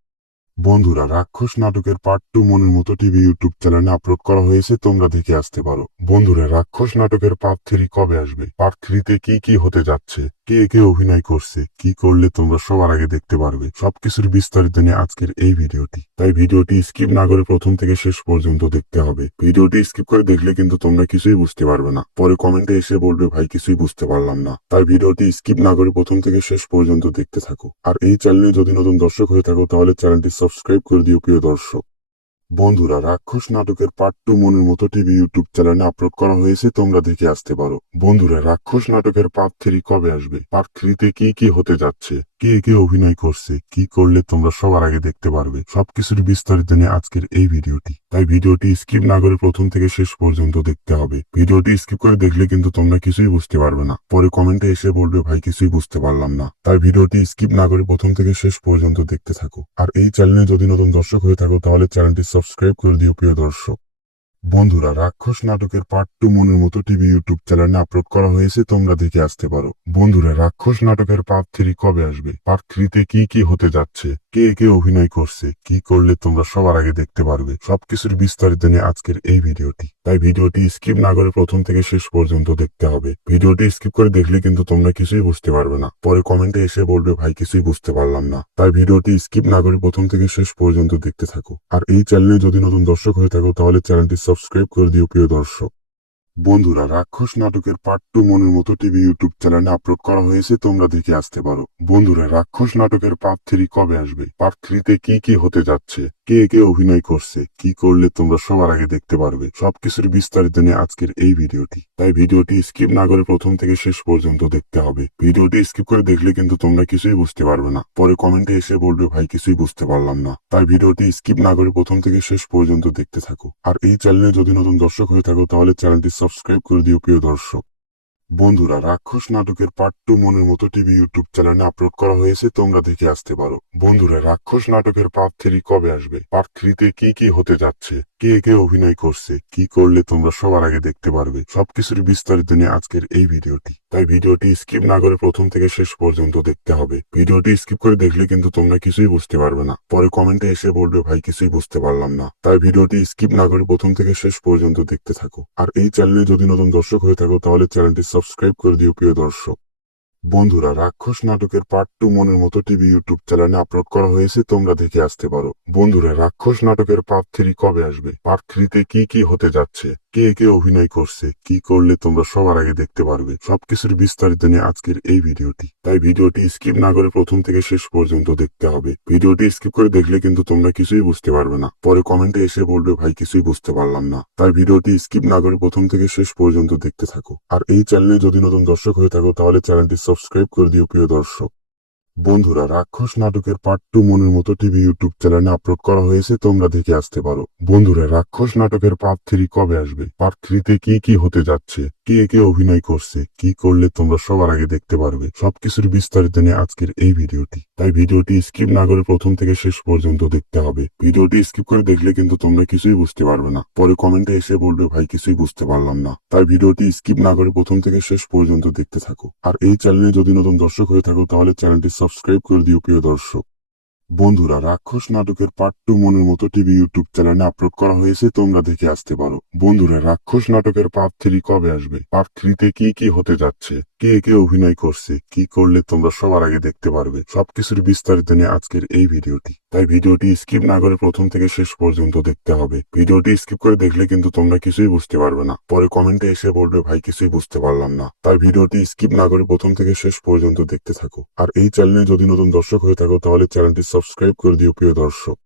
বন্ধুরা, রাক্ষস নাটকের পার্ট 2 মনের মতো টিভি ইউটিউব চ্যানেলে আপলোড করা হয়েছে, তোমরা দেখে আসতে পারো। বন্ধুরা, রাক্ষস নাটকের পার্ট 3 কবে আসবে, পার্ট 3 তে কি কি হতে যাচ্ছে, কে কে অভিনয় করছে, কি করলে তোমরা সবার আগে দেখতে পারবে, সবকিছুর বিস্তারিত নিয়ে আজকের এই ভিডিওটি। তাই ভিডিওটি স্কিপ না করে প্রথম থেকে শেষ পর্যন্ত দেখতে হবে। ভিডিওটি স্কিপ করে দেখলে কিন্তু তোমরা কিছুই বুঝতে পারবে না, পরে কমেন্টে এসে বলবে ভাই কিছুই বুঝতে পারলাম না। তাই ভিডিওটি স্কিপ না করে প্রথম থেকে শেষ পর্যন্ত দেখতে থাকো। আর এই চ্যানেলে যদি নতুন দর্শক হয়ে থাকো তাহলে চ্যানেলটি সাবস্ক্রাইব করে দিও প্রিয় দর্শক। বন্ধুরা, রাক্ষস নাটকের পার্ট 2 মনের মতো টিভি ইউটিউব চ্যানেলে আপলোড করা হয়েছে, তোমরা দেখে আসতে পারো। বন্ধুরা, রাক্ষস নাটকের পার্ট 3 কবে আসবে, পার্ট 3 তে কি কি হতে যাচ্ছে, কে কে অভিনয় করছে, কি করলে তোমরা সবার আগে দেখতে পারবে, সবকিছুর বিস্তারিত নিয়ে আজকের এই ভিডিওটি। তাই ভিডিওটি স্কিপ না করে প্রথম থেকে শেষ পর্যন্ত দেখতে হবে। ভিডিওটি স্কিপ করে দেখলে কিন্তু তোমরা কিছুই বুঝতে পারবে না, পরে কমেন্টে এসে বলবে ভাই কিছুই বুঝতে পারলাম না। তাই ভিডিওটি স্কিপ না করে প্রথম থেকে শেষ পর্যন্ত দেখতে থাকো। আর এই চ্যানেলে যদি নতুন দর্শক হয়ে থাকো তাহলে চ্যানেলটি সাবস্ক্রাইব করে দিও প্রিয় দর্শক। বন্ধুরা, রাক্ষস নাটকের পার্ট 2 মনের মতো টিভি ইউটিউব চ্যানেলে আপলোড করা হয়েছে, তোমরা দেখে আসতে পারো। বন্ধুরা, রাক্ষস নাটকের পার্ট 3 কবে আসবে, পার্ট 3 তে কি কি হতে যাচ্ছে, কে কে অভিনয় করছে, কি করলে তোমরা সবার আগে দেখতে পারবে, সবকিছুর বিস্তারিত নিয়ে আজকের এই ভিডিওটি। তাই ভিডিওটি স্কিপ না করে প্রথম থেকে শেষ পর্যন্ত দেখতে হবে। ভিডিওটি স্কিপ করে দেখলে কিন্তু তোমরা কিছুই বুঝতে পারবে না, পরে কমেন্টে এসে বলবে ভাই কিছুই বুঝতে পারলাম না। তাই ভিডিওটি স্কিপ না করে প্রথম থেকে শেষ পর্যন্ত দেখতে থাকো। আর এই চ্যানেলে যদি নতুন দর্শক হয়ে থাকো তাহলে চ্যানেলটি সাবস্ক্রাইব করে দিও প্রিয় দর্শক। বন্ধুরা, রাক্ষস নাটকের পার্ট 2 মনের মতো টিভি ইউটিউব চ্যানেলে আপলোড করা হয়েছে, তোমরা দেখে আসতে পারো। বন্ধুরা, রাক্ষস নাটকের পার্ট 3 কবে আসবে, পার্ট 3 তে কি কি হতে যাচ্ছে, কে কে অভিনয় করছে, কি করলে তোমরা সবার আগে দেখতে পারবে, সবকিছুর বিস্তারিত নিয়ে আজকের এই ভিডিওটি। তাই ভিডিওটি স্কিপ না করে প্রথম থেকে শেষ পর্যন্ত দেখতে হবে। ভিডিওটি স্কিপ করে দেখলে কিন্তু তোমরা কিছুই বুঝতে পারবে না, পরে কমেন্টে এসে বলবে ভাই কিছুই বুঝতে পারলাম না। তাই ভিডিওটি স্কিপ না করে প্রথম থেকে শেষ পর্যন্ত দেখতে থাকো। আর এই চ্যানেলে যদি নতুন দর্শক হয়ে থাকো তাহলে চ্যানেলটি সাবস্ক্রাইব করে দিও প্রিয় দর্শক। বন্ধুরা, রাক্ষস নাটকের পার্ট 2 মনের মতো টিভি ইউটিউব চ্যানেলে আপলোড করা হয়েছে, তোমরা দেখে আসতে পারো। বন্ধুরা, রাক্ষস নাটকের পার্ট 3 কবে আসবে, পার্ট 3 কি কি হতে যাচ্ছে, কে কে অভিনয় করছে, কি করলে তোমরা সবার আগে দেখতে পারবে, সবকিছুর বিস্তারিত নিয়ে আজকের এই ভিডিওটি। তাই ভিডিওটি স্কিপ না করে প্রথম থেকে শেষ পর্যন্ত দেখতে হবে। ভিডিওটি স্কিপ করে দেখলে কিন্তু তোমরা কিছুই বুঝতে পারবে না, পরে কমেন্টে এসে বলবে ভাই কিছুই বুঝতে পারলাম না। তাই ভিডিওটি স্কিপ না করে প্রথম থেকে শেষ পর্যন্ত দেখতে থাকো। আর এই চ্যানেলে যদি নতুন দর্শক হয়ে থাকো তাহলে চ্যানেলটি সাবস্ক্রাইব করে দিও প্রিয় দর্শক। বন্ধুরা, রাক্ষস নাটকের পার্ট 2 মনের মতো টিভি ইউটিউব চ্যানেলে আপলোড করা হয়েছে, তোমরা দেখে আসতে পারো। বন্ধুরা, রাক্ষস নাটকের পার্ট 3 কবে আসবে, পার্ট 3 কি কি হতে যাচ্ছে, কে কে অভিনয় করছে, কি করলে তোমরা সবার আগে দেখতে পারবে, সবকিছুর বিস্তারিত নিয়ে আজকের এই ভিডিওটি। তাই ভিডিওটি স্কিপ না করে প্রথম থেকে শেষ পর্যন্ত দেখতে হবে। ভিডিওটি স্কিপ করে দেখলে কিন্তু তোমরা কিছুই বুঝতে পারবে না, পরে কমেন্টে এসে বলবে ভাই কিছুই বুঝতে পারলাম না। তাই ভিডিওটি স্কিপ না করে প্রথম থেকে শেষ পর্যন্ত দেখতে থাকো। আর এই চ্যানেলে যদি নতুন দর্শক হয়ে থাকো তাহলে চ্যানেলটি সাবস্ক্রাইব করে দিও প্রিয় দর্শক। বন্ধুরা, রাক্ষস নাটকের পার্ট 2 মনের মতো টিভি ইউটিউব চ্যানেলে আপলোড করা হয়েছে, তোমরা দেখে আসতে পারো। বন্ধুরা, রাক্ষস নাটকের পার্ট 3 কবে আসবে, পার্ট 3 কি কি হতে যাচ্ছে, কে কে অভিনয় করছে, কি করলে তোমরা সবার আগে দেখতে পারবে, সবকিছুর বিস্তারিত নিয়ে আজকের এই ভিডিওটি। তাই ভিডিওটি স্কিপ না করে প্রথম থেকে শেষ পর্যন্ত দেখতে হবে। ভিডিওটি স্কিপ করে দেখলে কিন্তু তোমরা কিছুই বুঝতে পারবে না, পরে কমেন্টে এসে বলবে ভাই কিছুই বুঝতে পারলাম না। তাই ভিডিওটি স্কিপ না করে প্রথম থেকে শেষ পর্যন্ত দেখতে থাকো। আর এই চ্যানেলে যদি নতুন দর্শক হয়ে থাকো তাহলে চ্যানেলটি সাবস্ক্রাইব করে দিও প্রিয় দর্শক। বন্ধুরা, রাক্ষস নাটকের পার্ট 2 মনের মতো টিভি ইউটিউব চ্যানেলে আপলোড করা হয়েছে, তোমরা দেখে আসতে পারো। বন্ধুরা, রাক্ষস নাটকের পার্ট 3 কবে আসবে, পার্ট 3 কি কি হতে যাচ্ছে, কে কে অভিনয় করছে, কি করলে তোমরা সবার আগে দেখতে পারবে, সবকিছুর বিস্তারিত নিয়ে আজকের এই ভিডিওটি। তাই ভিডিওটি স্কিপ না করে প্রথম থেকে শেষ পর্যন্ত দেখতে হবে। ভিডিওটি স্কিপ করে দেখলে কিন্তু তোমরা কিছুই বুঝতে পারবে না, পরে কমেন্টে এসে বলবে ভাই কিছুই বুঝতে পারলাম না। তাই ভিডিওটি স্কিপ না করে প্রথম থেকে শেষ পর্যন্ত দেখতে থাকো। আর এই চ্যানেলে যদি নতুন দর্শক হয়ে থাকো তাহলে চ্যানেলটি সাবস্ক্রাইব করে দিও প্রিয় দর্শক।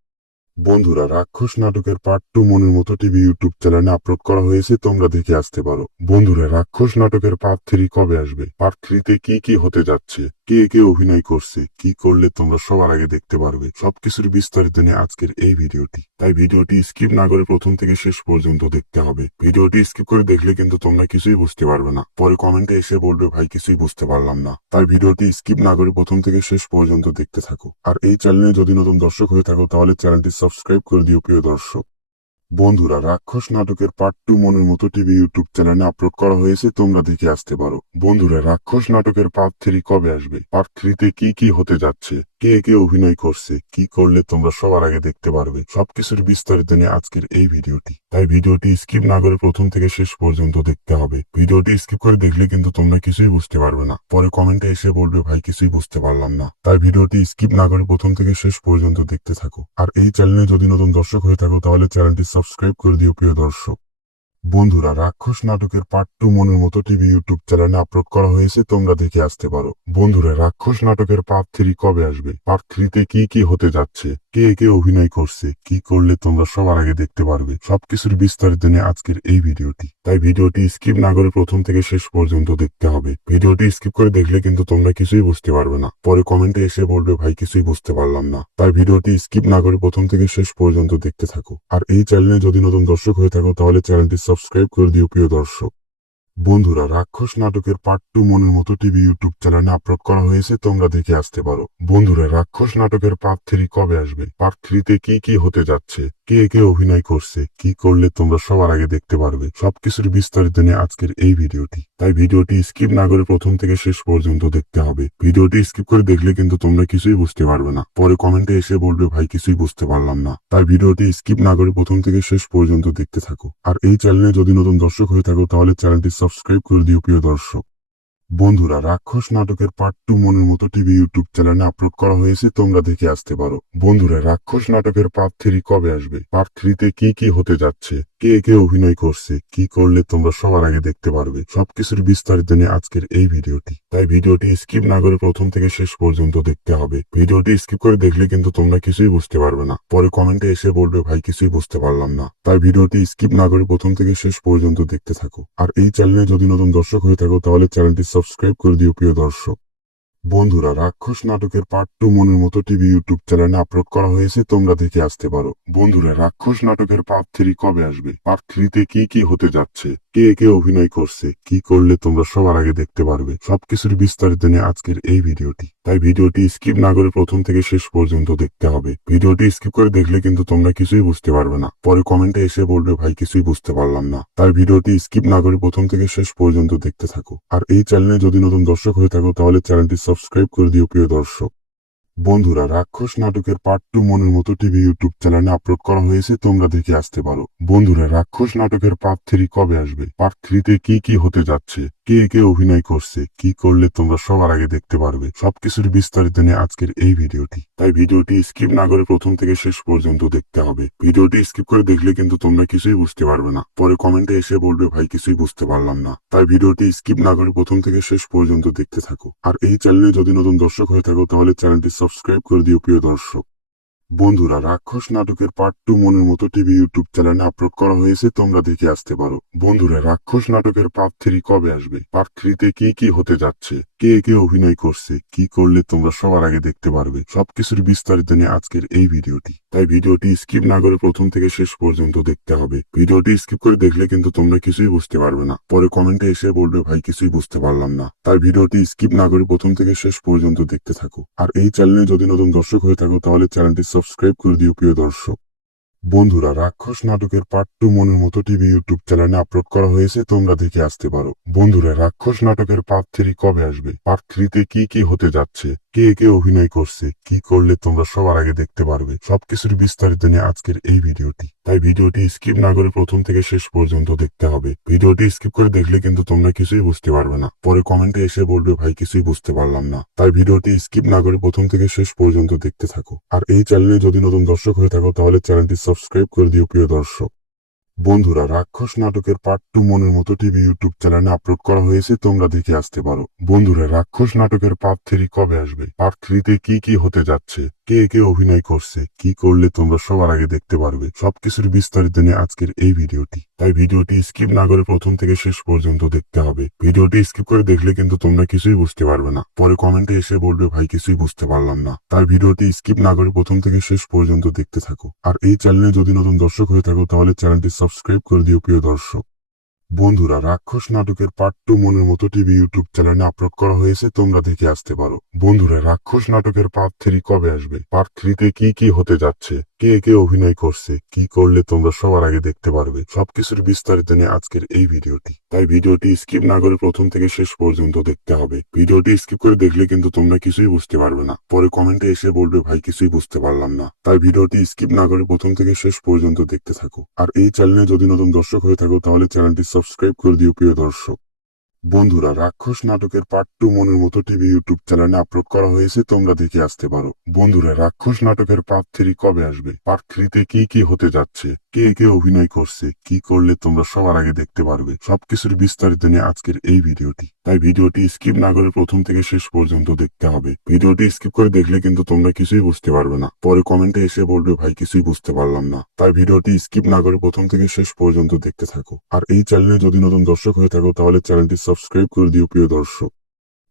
বন্ধুরা, রাক্ষস নাটকের পার্ট 2 মনের মতো টিভি ইউটিউব চ্যানেলে আপলোড করা হয়েছে, তোমরা দেখে আসতে পারো। বন্ধুরা, রাক্ষস নাটকের পার্ট 3 কবে আসবে, পার্ট 3 কি কি হতে যাচ্ছে, কে কে অভিনয় করছে, কি করলে তোমরা সবার আগে দেখতে পারবে, সবকিছুর বিস্তারিত নিয়ে আজকের এই ভিডিওটি। তাই ভিডিওটি স্কিপ না করে প্রথম থেকে শেষ পর্যন্ত দেখতে হবে। ভিডিওটি স্কিপ করে দেখলে কিন্তু তোমরা কিছুই বুঝতে পারবে না, পরে কমেন্টে এসে বলবে ভাই কিছুই বুঝতে পারলাম না। তাই ভিডিওটি স্কিপ না করে প্রথম থেকে শেষ পর্যন্ত দেখতে থাকো। আর এই চ্যানেলে যদি নতুন দর্শক হয়ে থাকো তাহলে চ্যানেলটি সাবস্ক্রাইব করে দিও প্রিয় দর্শক। বন্ধুরা, রাক্ষস নাটকের পার্ট 2 মনের মতো টিভি ইউটিউব চ্যানেলে আপলোড করা হয়েছে, তোমরা দেখে আসতে পারো। বন্ধুরা, রাক্ষস নাটকের পার্ট 3 কবে আসবে, পার্ট 3 কি কি হতে যাচ্ছে, কে কে অভিনয় করছে, কি করলে তোমরা সবার আগে দেখতে পারবে, সবকিছুর বিস্তারিত নিয়ে আজকের এই ভিডিওটি। তাই ভিডিওটি স্কিপ না করে প্রথম থেকে শেষ পর্যন্ত দেখতে হবে। ভিডিওটি স্কিপ করে দেখলে কিন্তু তোমরা কিছুই বুঝতে পারবে না, পরে কমেন্টে এসে বলবে ভাই কিছুই বুঝতে পারলাম না। তাই ভিডিওটি স্কিপ না করে প্রথম থেকে শেষ পর্যন্ত দেখতে থাকো। আর এই চ্যানেলে যদি নতুন দর্শক হয়ে থাকো তাহলে চ্যানেলটি সাবস্ক্রাইব করে দিও প্রিয় দর্শক। বন্ধুরা, রাক্ষস নাটকের পার্ট 2 মনের মতো টিভি ইউটিউব চ্যানেলে আপলোড করা হয়েছে, তোমরা দেখে আসতে পারো। বন্ধুরা, রাক্ষস নাটকের পার্ট 3 কবে আসবে, পার্ট 3 কি কি হতে যাচ্ছে, কে কে অভিনয় করছে, কি করলে তোমরা সবার আগে দেখতে পারবে, সবকিছুর বিস্তারিত নিয়ে আজকের এই ভিডিওটি। তাই ভিডিওটি স্কিপ না করে প্রথম থেকে শেষ পর্যন্ত দেখতে হবে। ভিডিওটি স্কিপ করে দেখলে কিন্তু তোমরা কিছুই বুঝতে পারবে না, পরে কমেন্টে এসে বলবে ভাই কিছুই বুঝতে পারলাম না। তাই ভিডিওটি স্কিপ না করে প্রথম থেকে শেষ পর্যন্ত দেখতে থাকো। আর এই চ্যানেলে যদি নতুন দর্শক হয়ে থাকো তাহলে চ্যানেলটি সাবস্ক্রাইব করে দিও প্রিয় দর্শক। বন্ধুরা, রাক্ষস নাটকের পার্ট 2 মনের মতো টিভি ইউটিউব চ্যানেলে আপলোড করা হয়েছে, তোমরা দেখে আসতে পারো। বন্ধুরা, রাক্ষস নাটকের পার্ট 3 কবে আসবে, পার্ট 3 কি কি হতে যাচ্ছে, কে কে অভিনয় করছে, কি করলে তোমরা সবার আগে দেখতে পারবে, সবকিছুর বিস্তারিত নিয়ে আজকের এই ভিডিওটি। তাই ভিডিওটি স্কিপ না করে প্রথম থেকে শেষ পর্যন্ত দেখতে হবে। ভিডিওটি স্কিপ করে দেখলে কিন্তু তোমরা কিছুই বুঝতে পারবে না, পরে কমেন্টে এসে বলবে ভাই কিছুই বুঝতে পারলাম না। তাই ভিডিওটি স্কিপ না করে প্রথম থেকে শেষ পর্যন্ত দেখতে থাকো। আর এই চ্যানেলে যদি নতুন দর্শক হয়ে থাকো তাহলে চ্যানেলটি সাবস্ক্রাইব করে দিও প্রিয় দর্শক। বন্ধুরা, রাক্ষস নাটকের পার্ট 2 মনের মতো টিভি ইউটিউব চ্যানেলে আপলোড করা হয়েছে, তোমরা দেখে আসতে পারো। বন্ধুরা, রাক্ষস নাটকের পার্ট 3 কবে আসবে, পার্ট 3 কি কি হতে যাচ্ছে, কে কে অভিনয় করছে, কি করলে তোমরা সবার আগে দেখতে পারবে, সবকিছুর বিস্তারিত নিয়ে আজকের এই ভিডিওটি। তাই ভিডিওটি স্কিপ না করে প্রথম থেকে শেষ পর্যন্ত দেখতে হবে। ভিডিওটি স্কিপ করে দেখলে কিন্তু তোমরা কিছুই বুঝতে পারবে না, পরে কমেন্টে এসে বলবে ভাই কিছুই বুঝতে পারলাম না। তাই ভিডিওটি স্কিপ না করে প্রথম থেকে শেষ পর্যন্ত দেখতে থাকো। আর এই চ্যানেলে যদি নতুন দর্শক হয়ে থাকো তাহলে চ্যানেলটি সাবস্ক্রাইব করে দিও প্রিয় দর্শক। বন্ধুরা, রাক্ষস নাটকের পার্ট 2 মনের মতো টিভি ইউটিউব চ্যানেলে আপলোড করা হয়েছে, তোমরা দেখে আসতে পারো। বন্ধুরা, রাক্ষস নাটকের পার্ট 3 কবে আসবে, পার্ট 3 কি কি হতে যাচ্ছে, কে কে অভিনয় করছে, কি করলে তোমরা সবার আগে দেখতে পারবে, সবকিছুর বিস্তারিত নিয়ে আজকের এই ভিডিওটি। তাই ভিডিওটি স্কিপ না করে প্রথম থেকে শেষ পর্যন্ত দেখতে হবে। ভিডিওটি স্কিপ করে দেখলে কিন্তু তোমরা কিছুই বুঝতে পারবে না, পরে কমেন্টে এসে বলবে ভাই কিছুই বুঝতে পারলাম না। তাই ভিডিওটি স্কিপ না করে প্রথম থেকে শেষ পর্যন্ত দেখতে থাকো। আর এই চ্যানেলে যদি নতুন দর্শক হয়ে থাকো তাহলে চ্যানেলটি সাবস্ক্রাইব করে দিও প্রিয় দর্শক। বন্ধুরা, রাক্ষস নাটকের পার্ট 2 মনের মতো টিভি ইউটিউব চ্যানেলে আপলোড করা হয়েছে, তোমরা দেখে আসতে পারো। বন্ধুরা, রাক্ষস নাটকের পার্ট 3 কবে আসবে, পার্ট 3 কি কি হতে যাচ্ছে, কে কে অভিনয় করছে, কি করলে তোমরা সবার আগে দেখতে পারবে, সবকিছুর বিস্তারিত নিয়ে আজকের এই ভিডিওটি। তাই ভিডিওটি স্কিপ না করে প্রথম থেকে শেষ পর্যন্ত দেখতে হবে। ভিডিওটি স্কিপ করে দেখলে কিন্তু তোমরা কিছুই বুঝতে পারবে না, পরে কমেন্টে এসে বলবে ভাই কিছুই বুঝতে পারলাম না। তাই ভিডিওটি স্কিপ না করে প্রথম থেকে শেষ পর্যন্ত দেখতে থাকো। আর এই চ্যানেলে যদি নতুন দর্শক হয়ে থাকো তাহলে চ্যানেলটি সাবস্ক্রাইব করে দিও প্রিয় দর্শক। বন্ধুরা, রাক্ষস নাটকের পার্ট 2 মনের মতো টিভি ইউটিউব চ্যানেলে আপলোড করা হয়েছে, তোমরা দেখে আসতে পারো। বন্ধুরা, রাক্ষস নাটকের পার্ট 3 কবে আসবে, পার্ট 3 কি কি হতে যাচ্ছে, কে কে অভিনয় করছে, কি করলে তোমরা সবার আগে দেখতে পারবে, সবকিছুর বিস্তারিত নিয়ে আজকের এই ভিডিওটি। তাই ভিডিওটি স্কিপ না করে প্রথম থেকে শেষ পর্যন্ত দেখতে হবে। ভিডিওটি স্কিপ করে দেখলে কিন্তু তোমরা কিছুই বুঝতে পারবে না, পরে কমেন্টে এসে বলবে ভাই কিছুই বুঝতে পারলাম না। তাই ভিডিওটি স্কিপ না করে প্রথম থেকে শেষ পর্যন্ত দেখতে থাকো। আর এই চ্যানেলে যদি নতুন দর্শক হয়ে থাকো তাহলে চ্যানেলটি সাবস্ক্রাইব করে দিও প্রিয় দর্শক। বন্ধুরা, রাক্ষস নাটকের পার্ট 2 মনের মতো টিভি ইউটিউব চ্যানেলে আপলোড করা হয়েছে, তোমরা দেখে আসতে পারো। বন্ধুরা, রাক্ষস নাটকের পার্ট 3 কবে আসবে, পার্ট 3 কি কি হতে যাচ্ছে, কে কে অভিনয় করছে, কি করলে তোমরা সবার আগে দেখতে পারবে, সবকিছুর বিস্তারিত নিয়ে আজকের এই ভিডিওটি। তাই ভিডিওটি স্কিপ না করে প্রথম থেকে শেষ পর্যন্ত দেখতে হবে। ভিডিওটি স্কিপ করে দেখলে কিন্তু তোমরা কিছুই বুঝতে পারবে না, পরে কমেন্টে এসে বলবে ভাই কিছুই বুঝতে পারলাম না। তাই ভিডিওটি স্কিপ না করে প্রথম থেকে শেষ পর্যন্ত দেখতে থাকো। আর এই চ্যানেলে যদি নতুন দর্শক হয়ে থাকো তাহলে চ্যানেলটি সাবস্ক্রাইব করে দিও প্রিয় দর্শক। বন্ধুরা, রাক্ষস নাটকের পার্ট 2 মনের মতো টিভি ইউটিউব চ্যানেলে আপলোড করা হয়েছে, তোমরা দেখে আসতে পারো। বন্ধুরা, রাক্ষস নাটকের পার্ট 3 কবে আসবে, পার্ট 3 কি কি হতে যাচ্ছে, কে কে অভিনয় করছে, কি করলে তোমরা সবার আগে দেখতে পারবে, সবকিছুর বিস্তারিত নিয়ে আজকের এই ভিডিওটি। তাই ভিডিওটি স্কিপ না করে প্রথম থেকে শেষ পর্যন্ত দেখতে হবে। ভিডিওটি স্কিপ করে দেখলে কিন্তু তোমরা কিছুই বুঝতে পারবে না, পরে কমেন্টে এসে বলবে ভাই কিছুই বুঝতে পারলাম না। তাই ভিডিওটি স্কিপ না করে প্রথম থেকে শেষ পর্যন্ত দেখতে থাকো। আর এই চ্যানেলে যদি নতুন দর্শক হয়ে থাকো তাহলে চ্যানেলটি সাবস্ক্রাইব করে দিও প্রিয় দর্শক। বন্ধুরা, রাক্ষস নাটকের পার্ট 2 মনের মতো টিভি ইউটিউব চ্যানেলে আপলোড করা হয়েছে, তোমরা দেখে আসতে পারো। বন্ধুরা, রাক্ষস নাটকের পার্ট 3 কবে আসবে, পার্ট 3 কি কি হতে যাচ্ছে, কে কে অভিনয় করছে, কি করলে তোমরা সবার আগে দেখতে পারবে, সবকিছুর বিস্তারিত নিয়ে আজকের এই ভিডিওটি। তাই ভিডিওটি স্কিপ না করে প্রথম থেকে শেষ পর্যন্ত দেখতে হবে। ভিডিওটি স্কিপ করে দেখলে কিন্তু তোমরা কিছুই বুঝতে পারবে না, পরে কমেন্টে এসে বলবে ভাই কিছুই বুঝতে পারলাম না। তাই ভিডিওটি স্কিপ না করে প্রথম থেকে শেষ পর্যন্ত দেখতে থাকো। আর এই চ্যানেলে যদি নতুন দর্শক হয়ে থাকো তাহলে চ্যানেলটি সাবস্ক্রাইব করে দিও প্রিয় দর্শক। বন্ধুরা, রাক্ষস নাটকের পার্ট 2 মনের মতো টিভি ইউটিউব চ্যানেলে আপলোড করা হয়েছে, তোমরা দেখে আসতে পারো। বন্ধুরা, রাক্ষস নাটকের পার্ট 3 কবে আসবে, পার্ট 3 কি কি হতে যাচ্ছে, কে কে অভিনয় করছে, কি করলে তোমরা সবার আগে দেখতে পারবে, সবকিছুর বিস্তারিত নিয়ে আজকের এই ভিডিওটি। তাই ভিডিওটি স্কিপ না করে প্রথম থেকে শেষ পর্যন্ত দেখতে হবে। ভিডিওটি স্কিপ করে দেখলে কিন্তু তোমরা কিছুই বুঝতে পারবে না, পরে কমেন্টে এসে বলবে ভাই কিছুই বুঝতে পারলাম না। তাই ভিডিওটি স্কিপ না করে প্রথম থেকে শেষ পর্যন্ত দেখতে থাকো। আর এই চ্যানেলে যদি নতুন দর্শক হয়ে থাকো তাহলে চ্যানেলটি সাবস্ক্রাইব করে দিও প্রিয় দর্শক।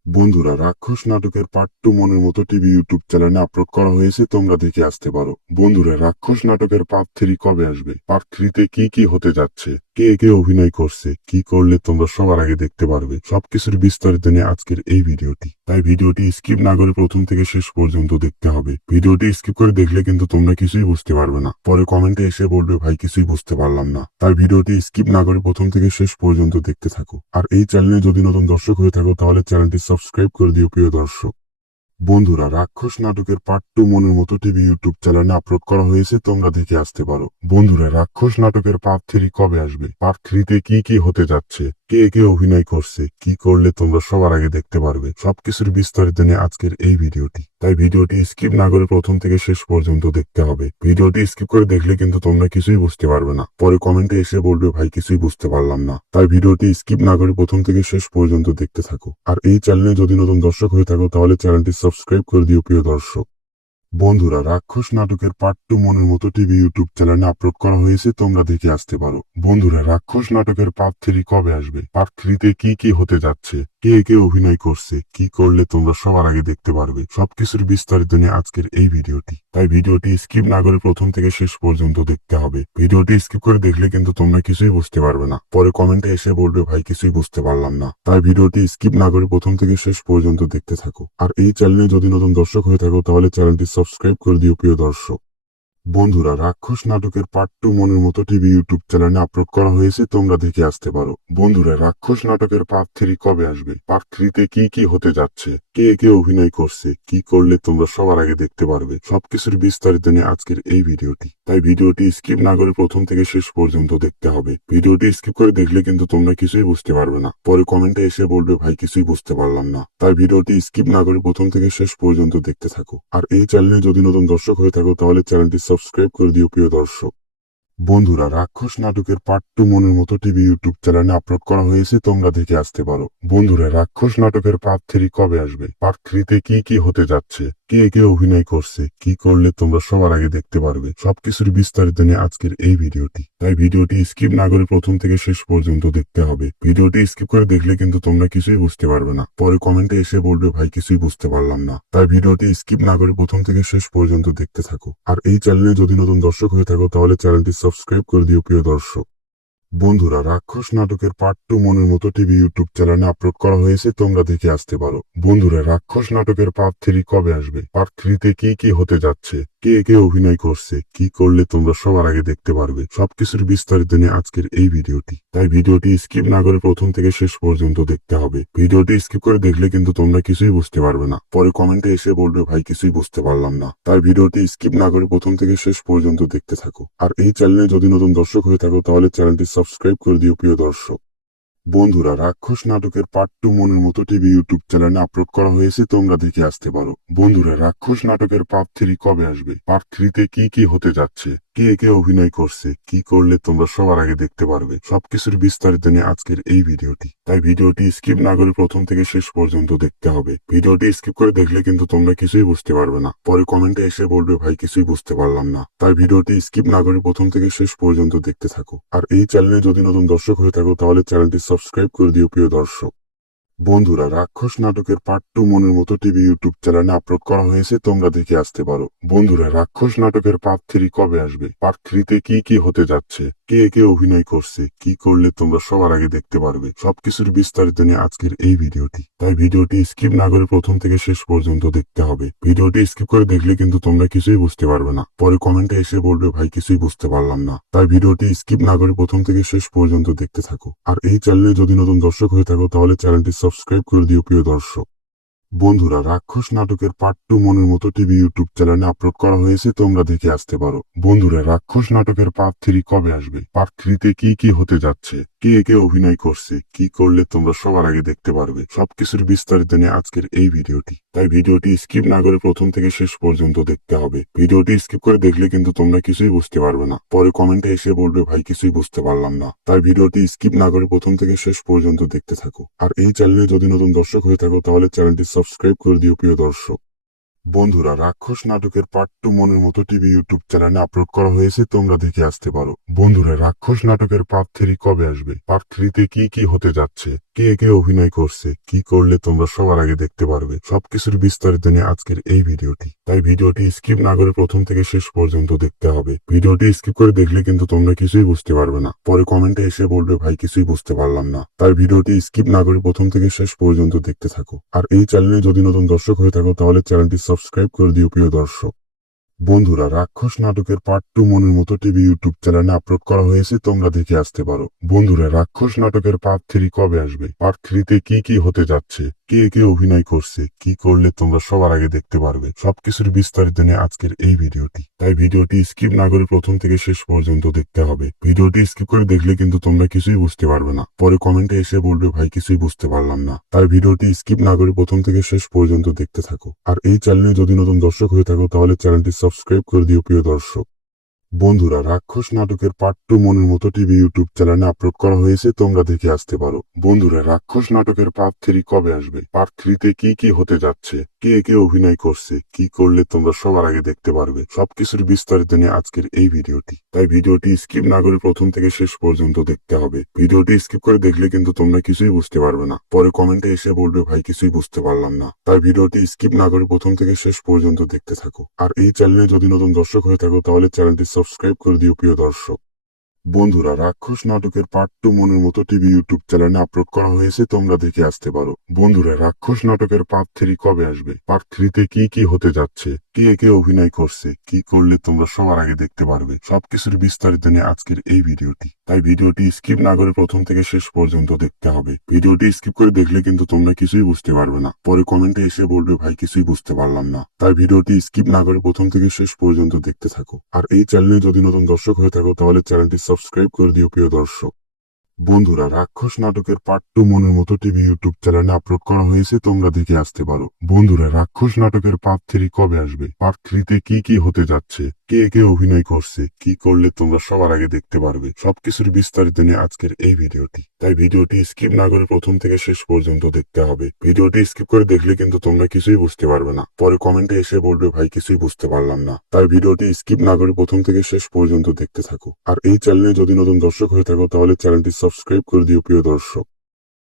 বন্ধুরা, রাক্ষস নাটকের পার্ট 2 মনের মতো টিভি ইউটিউব চ্যানেলে আপলোড করা হয়েছে, তোমরা দেখে আসতে পারো। বন্ধুরা, রাক্ষস নাটকের পার্ট 3 কবে আসবে, পার্ট 3 কি কি হতে যাচ্ছে, কে কে অভিনয় করছে, কি করলে তোমরা সবার আগে দেখতে পারবে, সবকিছুর বিস্তারিত নিয়ে আজকের এই ভিডিওটি। তাই ভিডিওটি স্কিপ না করে প্রথম থেকে শেষ পর্যন্ত দেখতে হবে। ভিডিওটি স্কিপ করে দেখলে কিন্তু তোমরা কিছুই বুঝতে পারবে না, পরে কমেন্টে এসে বলবে ভাই কিছুই বুঝতে পারলাম না। তাই ভিডিওটি স্কিপ না করে প্রথম থেকে শেষ পর্যন্ত দেখতে থাকো। আর এই চ্যানেলে যদি নতুন দর্শক হয়ে থাকো তাহলে চ্যানেলটি সাবস্ক্রাইব করে দিও প্রিয় দর্শক। বন্ধুরা, রাক্ষস নাটকের পার্ট 2 মনের মতো টিভি ইউটিউব চ্যানেলে আপলোড করা হয়েছে, তোমরা দেখে আসতে পারো। বন্ধুরা, রাক্ষস নাটকের পার্ট 3 কবে আসবে, পার্ট 3 কি কি হতে যাচ্ছে, কে কে অভিনয় করছে, কি করলে তোমরা সবার আগে দেখতে পারবে, সবকিছুর বিস্তারিত নিয়ে আজকের এই ভিডিওটি। তাই ভিডিওটি স্কিপ না করে প্রথম থেকে শেষ পর্যন্ত দেখতে হবে। ভিডিওটি স্কিপ করে দেখলে কিন্তু তোমরা কিছুই বুঝতে পারবে না, পরে কমেন্টে এসে বলবে ভাই কিছুই বুঝতে পারলাম না। তাই ভিডিওটি স্কিপ না করে প্রথম থেকে শেষ পর্যন্ত দেখতে থাকো। আর এই চ্যানেলে যদি নতুন দর্শক হয়ে থাকো তাহলে চ্যানেলটি সাবস্ক্রাইব করে দিও প্রিয় দর্শক। বন্ধুরা, রাক্ষস নাটকের পার্ট 2 মনের মতো টিভি ইউটিউব চ্যানেলে আপলোড করা হয়েছে, তোমরা দেখে আসতে পারো। বন্ধুরা, রাক্ষস নাটকের পার্ট 3 কবে আসবে, পার্ট 3 কি কি হতে যাচ্ছে, কে কে অভিনয় করছে, কি করলে তোমরা সবার আগে দেখতে পারবে, সবকিছুর বিস্তারিত নিয়ে আজকের এই ভিডিওটি। তাই ভিডিওটি স্কিপ না করে প্রথম থেকে শেষ পর্যন্ত দেখতে হবে। ভিডিওটি স্কিপ করে দেখলে কিন্তু তোমরা কিছুই বুঝতে পারবে না, পরে কমেন্টে এসে বলবে ভাই কিছুই বুঝতে পারলাম না। তাই ভিডিওটি স্কিপ না করে প্রথম থেকে শেষ পর্যন্ত দেখতে থাকো। আর এই চ্যানেলে যদি নতুন দর্শক হয়ে থাকো তাহলে চ্যানেলটি সাবস্ক্রাইব করে দিও প্রিয় দর্শক। বন্ধুরা, রাক্ষস নাটকের পার্ট 2 মনের মতো টিভি ইউটিউব চ্যানেলে আপলোড করা হয়েছে, তোমরা দেখে আসতে পারো। বন্ধুরা, রাক্ষস নাটকের পার্ট 3 কবে আসবে, পার্ট 3 কি কি হতে যাচ্ছে, কে কে অভিনয় করছে, কি করলে তোমরা সবার আগে দেখতে পারবে, সবকিছুর বিস্তারিত নিয়ে আজকের এই ভিডিওটি। তাই ভিডিওটি স্কিপ না করে প্রথম থেকে শেষ পর্যন্ত দেখতে হবে। ভিডিওটি স্কিপ করে দেখলে কিন্তু তোমরা কিছুই বুঝতে পারবে না, পরে কমেন্টে এসে বলবে ভাই কিছুই বুঝতে পারলাম না। তাই ভিডিওটি স্কিপ না করে প্রথম থেকে শেষ পর্যন্ত দেখতে থাকো। আর এই চ্যানেলে যদি নতুন দর্শক হয়ে থাকো তাহলে চ্যানেলটি সাবস্ক্রাইব করে দিও প্রিয় দর্শক। বন্ধুরা, রাক্ষস নাটকের পার্ট 2 মনের মতো টিভি ইউটিউব চ্যানেলে আপলোড করা হয়েছে, তোমরা দেখে আসতে পারো। বন্ধুরা, রাক্ষস নাটকের পার্ট 3 কবে আসবে, পার্ট 3 কি কি হতে যাচ্ছে, কে কে অভিনয় করছে, কি করলে তোমরা সবার আগে দেখতে পারবে, সবকিছুর বিস্তারিত নিয়ে আজকের এই ভিডিওটি। তাই ভিডিওটি স্কিপ না করে প্রথম থেকে শেষ পর্যন্ত দেখতে হবে। ভিডিওটি স্কিপ করে দেখলে কিন্তু তোমরা কিছুই বুঝতে পারবে না, পরে কমেন্টে এসে বলবে ভাই কিছুই বুঝতে পারলাম না। তাই ভিডিওটি স্কিপ না করে প্রথম থেকে শেষ পর্যন্ত দেখতে থাকো। আর এই চ্যানেলে যদি নতুন দর্শক হয়ে থাকো তাহলে চ্যানেলটি সাবস্ক্রাইব করে দিও প্রিয় দর্শক। বন্ধুরা, রাক্ষস নাটকের পার্ট 2 মনের মতো টিভি ইউটিউব চ্যানেলে আপলোড করা হয়েছে, তোমরা দেখে আসতে পারো। বন্ধুরা, রাক্ষস নাটকের পার্ট 3 কবে আসবে, পার্ট 3 কি কি হতে যাচ্ছে, কে কে অভিনয় করছে, কি করলে তোমরা সবার আগে দেখতে পারবে, সবকিছুর বিস্তারিত নিয়ে আজকের এই ভিডিওটি। তাই ভিডিওটি স্কিপ না করে প্রথম থেকে শেষ পর্যন্ত দেখতে হবে। ভিডিওটি স্কিপ করে দেখলে কিন্তু তোমরা কিছুই বুঝতে পারবে না, পরে কমেন্টে এসে বলবে ভাই কিছুই বুঝতে পারলাম না। তাই ভিডিওটি স্কিপ না করে প্রথম থেকে শেষ পর্যন্ত দেখতে থাকো। আর এই চ্যানেলে যদি নতুন দর্শক হয়ে থাকো তাহলে চ্যানেলটি সাবস্ক্রাইব করে দিও প্রিয় দর্শক। বন্ধুরা, রাক্ষস নাটকের পার্ট 2 মনের মতো টিভি ইউটিউব চ্যানেলে আপলোড করা হয়েছে, তোমরা দেখে আসতে পারো। বন্ধুরা, রাক্ষস নাটকের পার্ট 3 কবে আসবে, পার্ট 3 কি কি হতে যাচ্ছে, কে কে অভিনয় করছে, কি করলে তোমরা সবার আগে দেখতে পারবে, সবকিছুর বিস্তারিত নিয়ে আজকের এই ভিডিওটি। তাই ভিডিওটি স্কিপ না করে প্রথম থেকে শেষ পর্যন্ত দেখতে হবে। ভিডিওটি স্কিপ করে দেখলে কিন্তু তোমরা কিছুই বুঝতে পারবে না, পরে কমেন্টে এসে বলবে ভাই কিছুই বুঝতে পারলাম না। তাই ভিডিওটি স্কিপ না করে প্রথম থেকে শেষ পর্যন্ত দেখতে থাকো। আর এই চ্যানেলে যদি নতুন দর্শক হয়ে থাকো তাহলে চ্যানেলটি সাবস্ক্রাইব করে দিও প্রিয় দর্শক। বন্ধুরা, রাক্ষস নাটকের পার্ট 2 মনের মতো টিভি ইউটিউব চ্যানেলে আপলোড করা হয়েছে, তোমরা দেখে আসতে পারো। বন্ধুরা, রাক্ষস নাটকের পার্ট 3 কবে আসবে, পার্ট 3 কি কি হতে যাচ্ছে, কে কে অভিনয় করছে, কি করলে তোমরা সবার আগে দেখতে পারবে, সবকিছুর বিস্তারিত নিয়ে আজকের এই ভিডিওটি। তাই ভিডিওটি স্কিপ না করে প্রথম থেকে শেষ পর্যন্ত দেখতে হবে। ভিডিওটি স্কিপ করে দেখলে কিন্তু তোমরা কিছুই বুঝতে পারবে না, পরে কমেন্টে এসে বলবে ভাই কিছুই বুঝতে পারলাম না। তাই ভিডিওটি স্কিপ না করে প্রথম থেকে শেষ পর্যন্ত দেখতে থাকো। আর এই চ্যানেলে যদি নতুন দর্শক হয়ে থাকো তাহলে চ্যানেলটি সাবস্ক্রাইব করে দিও প্রিয় দর্শক। বন্ধুরা, রাক্ষস নাটকের পার্ট 2 মনের মতো টিভি ইউটিউব চ্যানেলে আপলোড করা হয়েছে, তোমরা দেখে আসতে পারো। বন্ধুরা, রাক্ষস নাটকের পার্ট 3 কবে আসবে, পার্ট 3 কি কি হতে যাচ্ছে, কে কে অভিনয় করছে, কি করলে তোমরা সবার আগে দেখতে পারবে, সবকিছুর বিস্তারিত নিয়ে আজকের এই ভিডিওটি। তাই ভিডিওটি স্কিপ না করে প্রথম থেকে শেষ পর্যন্ত দেখতে হবে। ভিডিওটি স্কিপ করে দেখলে কিন্তু তোমরা কিছুই বুঝতে পারবে না, পরে কমেন্টে এসে বলবে ভাই কিছুই বুঝতে পারলাম না। তাই ভিডিওটি স্কিপ না করে প্রথম থেকে শেষ পর্যন্ত দেখতে থাকো। আর এই চ্যানেলে যদি নতুন দর্শক হয়ে থাকো তাহলে চ্যানেলটি সাবস্ক্রাইব করে দিও প্রিয় দর্শক। বন্ধুরা, রাক্ষস নাটকের পার্ট 2 মনের মতো টিভি ইউটিউব চ্যানেলে আপলোড করা হয়েছে, তোমরা দেখে আসতে পারো। বন্ধুরা, রাক্ষস নাটকের পার্ট 3 কবে আসবে, পার্ট 3 কি কি হতে যাচ্ছে, কে কে অভিনয় করছে, কি করলে তোমরা সবার আগে দেখতে পারবে, সবকিছুর বিস্তারিত নিয়ে আজকের এই ভিডিওটি। তাই ভিডিওটি স্কিপ না করে প্রথম থেকে শেষ পর্যন্ত দেখতে হবে। ভিডিওটি স্কিপ করে দেখলে কিন্তু তোমরা কিছুই বুঝতে পারবে না, পরে কমেন্টে এসে বলবে ভাই কিছুই বুঝতে পারলাম না। তাই ভিডিওটি স্কিপ না করে প্রথম থেকে শেষ পর্যন্ত দেখতে থাকো। আর এই চ্যানেলে যদি নতুন দর্শক হয়ে থাকো তাহলে চ্যানেলটি সাবস্ক্রাইব করে দিও প্রিয় দর্শক। বন্ধুরা, রাক্ষস নাটকের পার্ট 2 মনের মতো টিভি ইউটিউব চ্যানেলে আপলোড করা হয়েছে, তোমরা দেখে আসতে পারো। বন্ধুরা, রাক্ষস নাটকের পার্ট 3 কবে আসবে, পার্ট 3 তে কি কি হতে যাচ্ছে, কে কে অভিনয় করছে, কি করলে তোমরা সবার আগে দেখতে পারবে, সবকিছুর বিস্তারিত নিয়ে আজকের এই ভিডিওটি। তাই ভিডিওটি স্কিপ না করে প্রথম থেকে শেষ পর্যন্ত দেখতে হবে। ভিডিওটি স্কিপ করে দেখলে কিন্তু তোমরা কিছুই বুঝতে পারবে না, পরে কমেন্টে এসে বলবে ভাই কিছুই বুঝতে পারলাম না। তাই ভিডিওটি স্কিপ না করে প্রথম থেকে শেষ পর্যন্ত দেখতে থাকো। আর এই চ্যানেলে যদি নতুন দর্শক হয়ে থাকো তাহলে চ্যানেলটি সাবস্ক্রাইব করে দিও প্রিয় দর্শক। বন্ধুরা, রাক্ষস নাটকের পার্ট 2 মনের মতো টিভি ইউটিউব চ্যানেলে আপলোড করা হয়েছে, তোমরা দেখে আসতে পারো। বন্ধুরা, রাক্ষস নাটকের পার্ট 3 কবে আসবে, পার্ট 3 তে কি কি হতে যাচ্ছে, কে কে অভিনয় করছে, কি করলে তোমরা সবার আগে দেখতে পারবে, সবকিছুর বিস্তারিত নিয়ে আজকের এই ভিডিওটি। তাই ভিডিওটি স্কিপ না করে প্রথম থেকে শেষ পর্যন্ত দেখতে হবে। ভিডিওটি স্কিপ করে দেখলে কিন্তু তোমরা কিছুই বুঝতে পারবে না, পরে কমেন্টে এসে বলবে ভাই কিছুই বুঝতে পারলাম না। তাই ভিডিওটি স্কিপ না করে প্রথম থেকে শেষ পর্যন্ত দেখতে থাকো। আর এই চ্যানেলে যদি নতুন দর্শক হয়ে থাকো তাহলে চ্যানেলটি সাবস্ক্রাইব করে দিও প্রিয় দর্শক। বন্ধুরা, রাক্ষস নাটকের পার্ট 2 মনের মতো টিভি ইউটিউব চ্যানেলে আপলোড করা হয়েছে, তোমরা দেখে আসতে পারো। বন্ধুরা, রাক্ষস নাটকের পার্ট 3 কবে আসবে, পার্ট 3 তে কি কি হতে যাচ্ছে, কে কে অভিনয় করছে, কি করলে তোমরা সবার আগে দেখতে পারবে, সবকিছুর বিস্তারিত নিয়ে আজকের এই ভিডিওটি। তাই ভিডিওটি স্কিপ না করে প্রথম থেকে শেষ পর্যন্ত দেখতে হবে। ভিডিওটি স্কিপ করে দেখলে কিন্তু তোমরা কিছুই বুঝতে পারবে না, পরে কমেন্টে এসে বলবে ভাই কিছুই বুঝতে পারলাম না। তাই ভিডিওটি স্কিপ না করে প্রথম থেকে শেষ পর্যন্ত দেখতে থাকো। আর এই চ্যানেলে যদি নতুন দর্শক হয়ে থাকো তাহলে চ্যানেলটি সাবস্ক্রাইব করে দিও প্রিয় দর্শক। বন্ধুরা, রাক্ষস নাটকের পার্ট 2 মনের মতো টিভি ইউটিউব চ্যানেলে আপলোড করা হয়েছে, তোমরা দেখে আসতে পারো। বন্ধুরা, রাক্ষস নাটকের পার্ট 3 কবে আসবে, পার্ট 3 তে কি কি হতে যাচ্ছে, কে কে অভিনয় করছে, কি করলে তোমরা সবার আগে দেখতে পারবে, সবকিছুর বিস্তারিত নিয়ে আজকের এই ভিডিওটি। তাই ভিডিওটি স্কিপ না করে প্রথম থেকে শেষ পর্যন্ত দেখতে হবে। ভিডিওটি স্কিপ করে দেখলে কিন্তু তোমরা কিছুই বুঝতে পারবে না, পরে কমেন্টে এসে বলবে ভাই কিছুই বুঝতে পারলাম না। তাই ভিডিওটি স্কিপ না করে প্রথম থেকে শেষ পর্যন্ত দেখতে থাকো। আর এই চ্যানেলে যদি নতুন দর্শক হয়ে থাকো তাহলে চ্যানেলটি সাবস্ক্রাইব করে দিও প্রিয় দর্শক।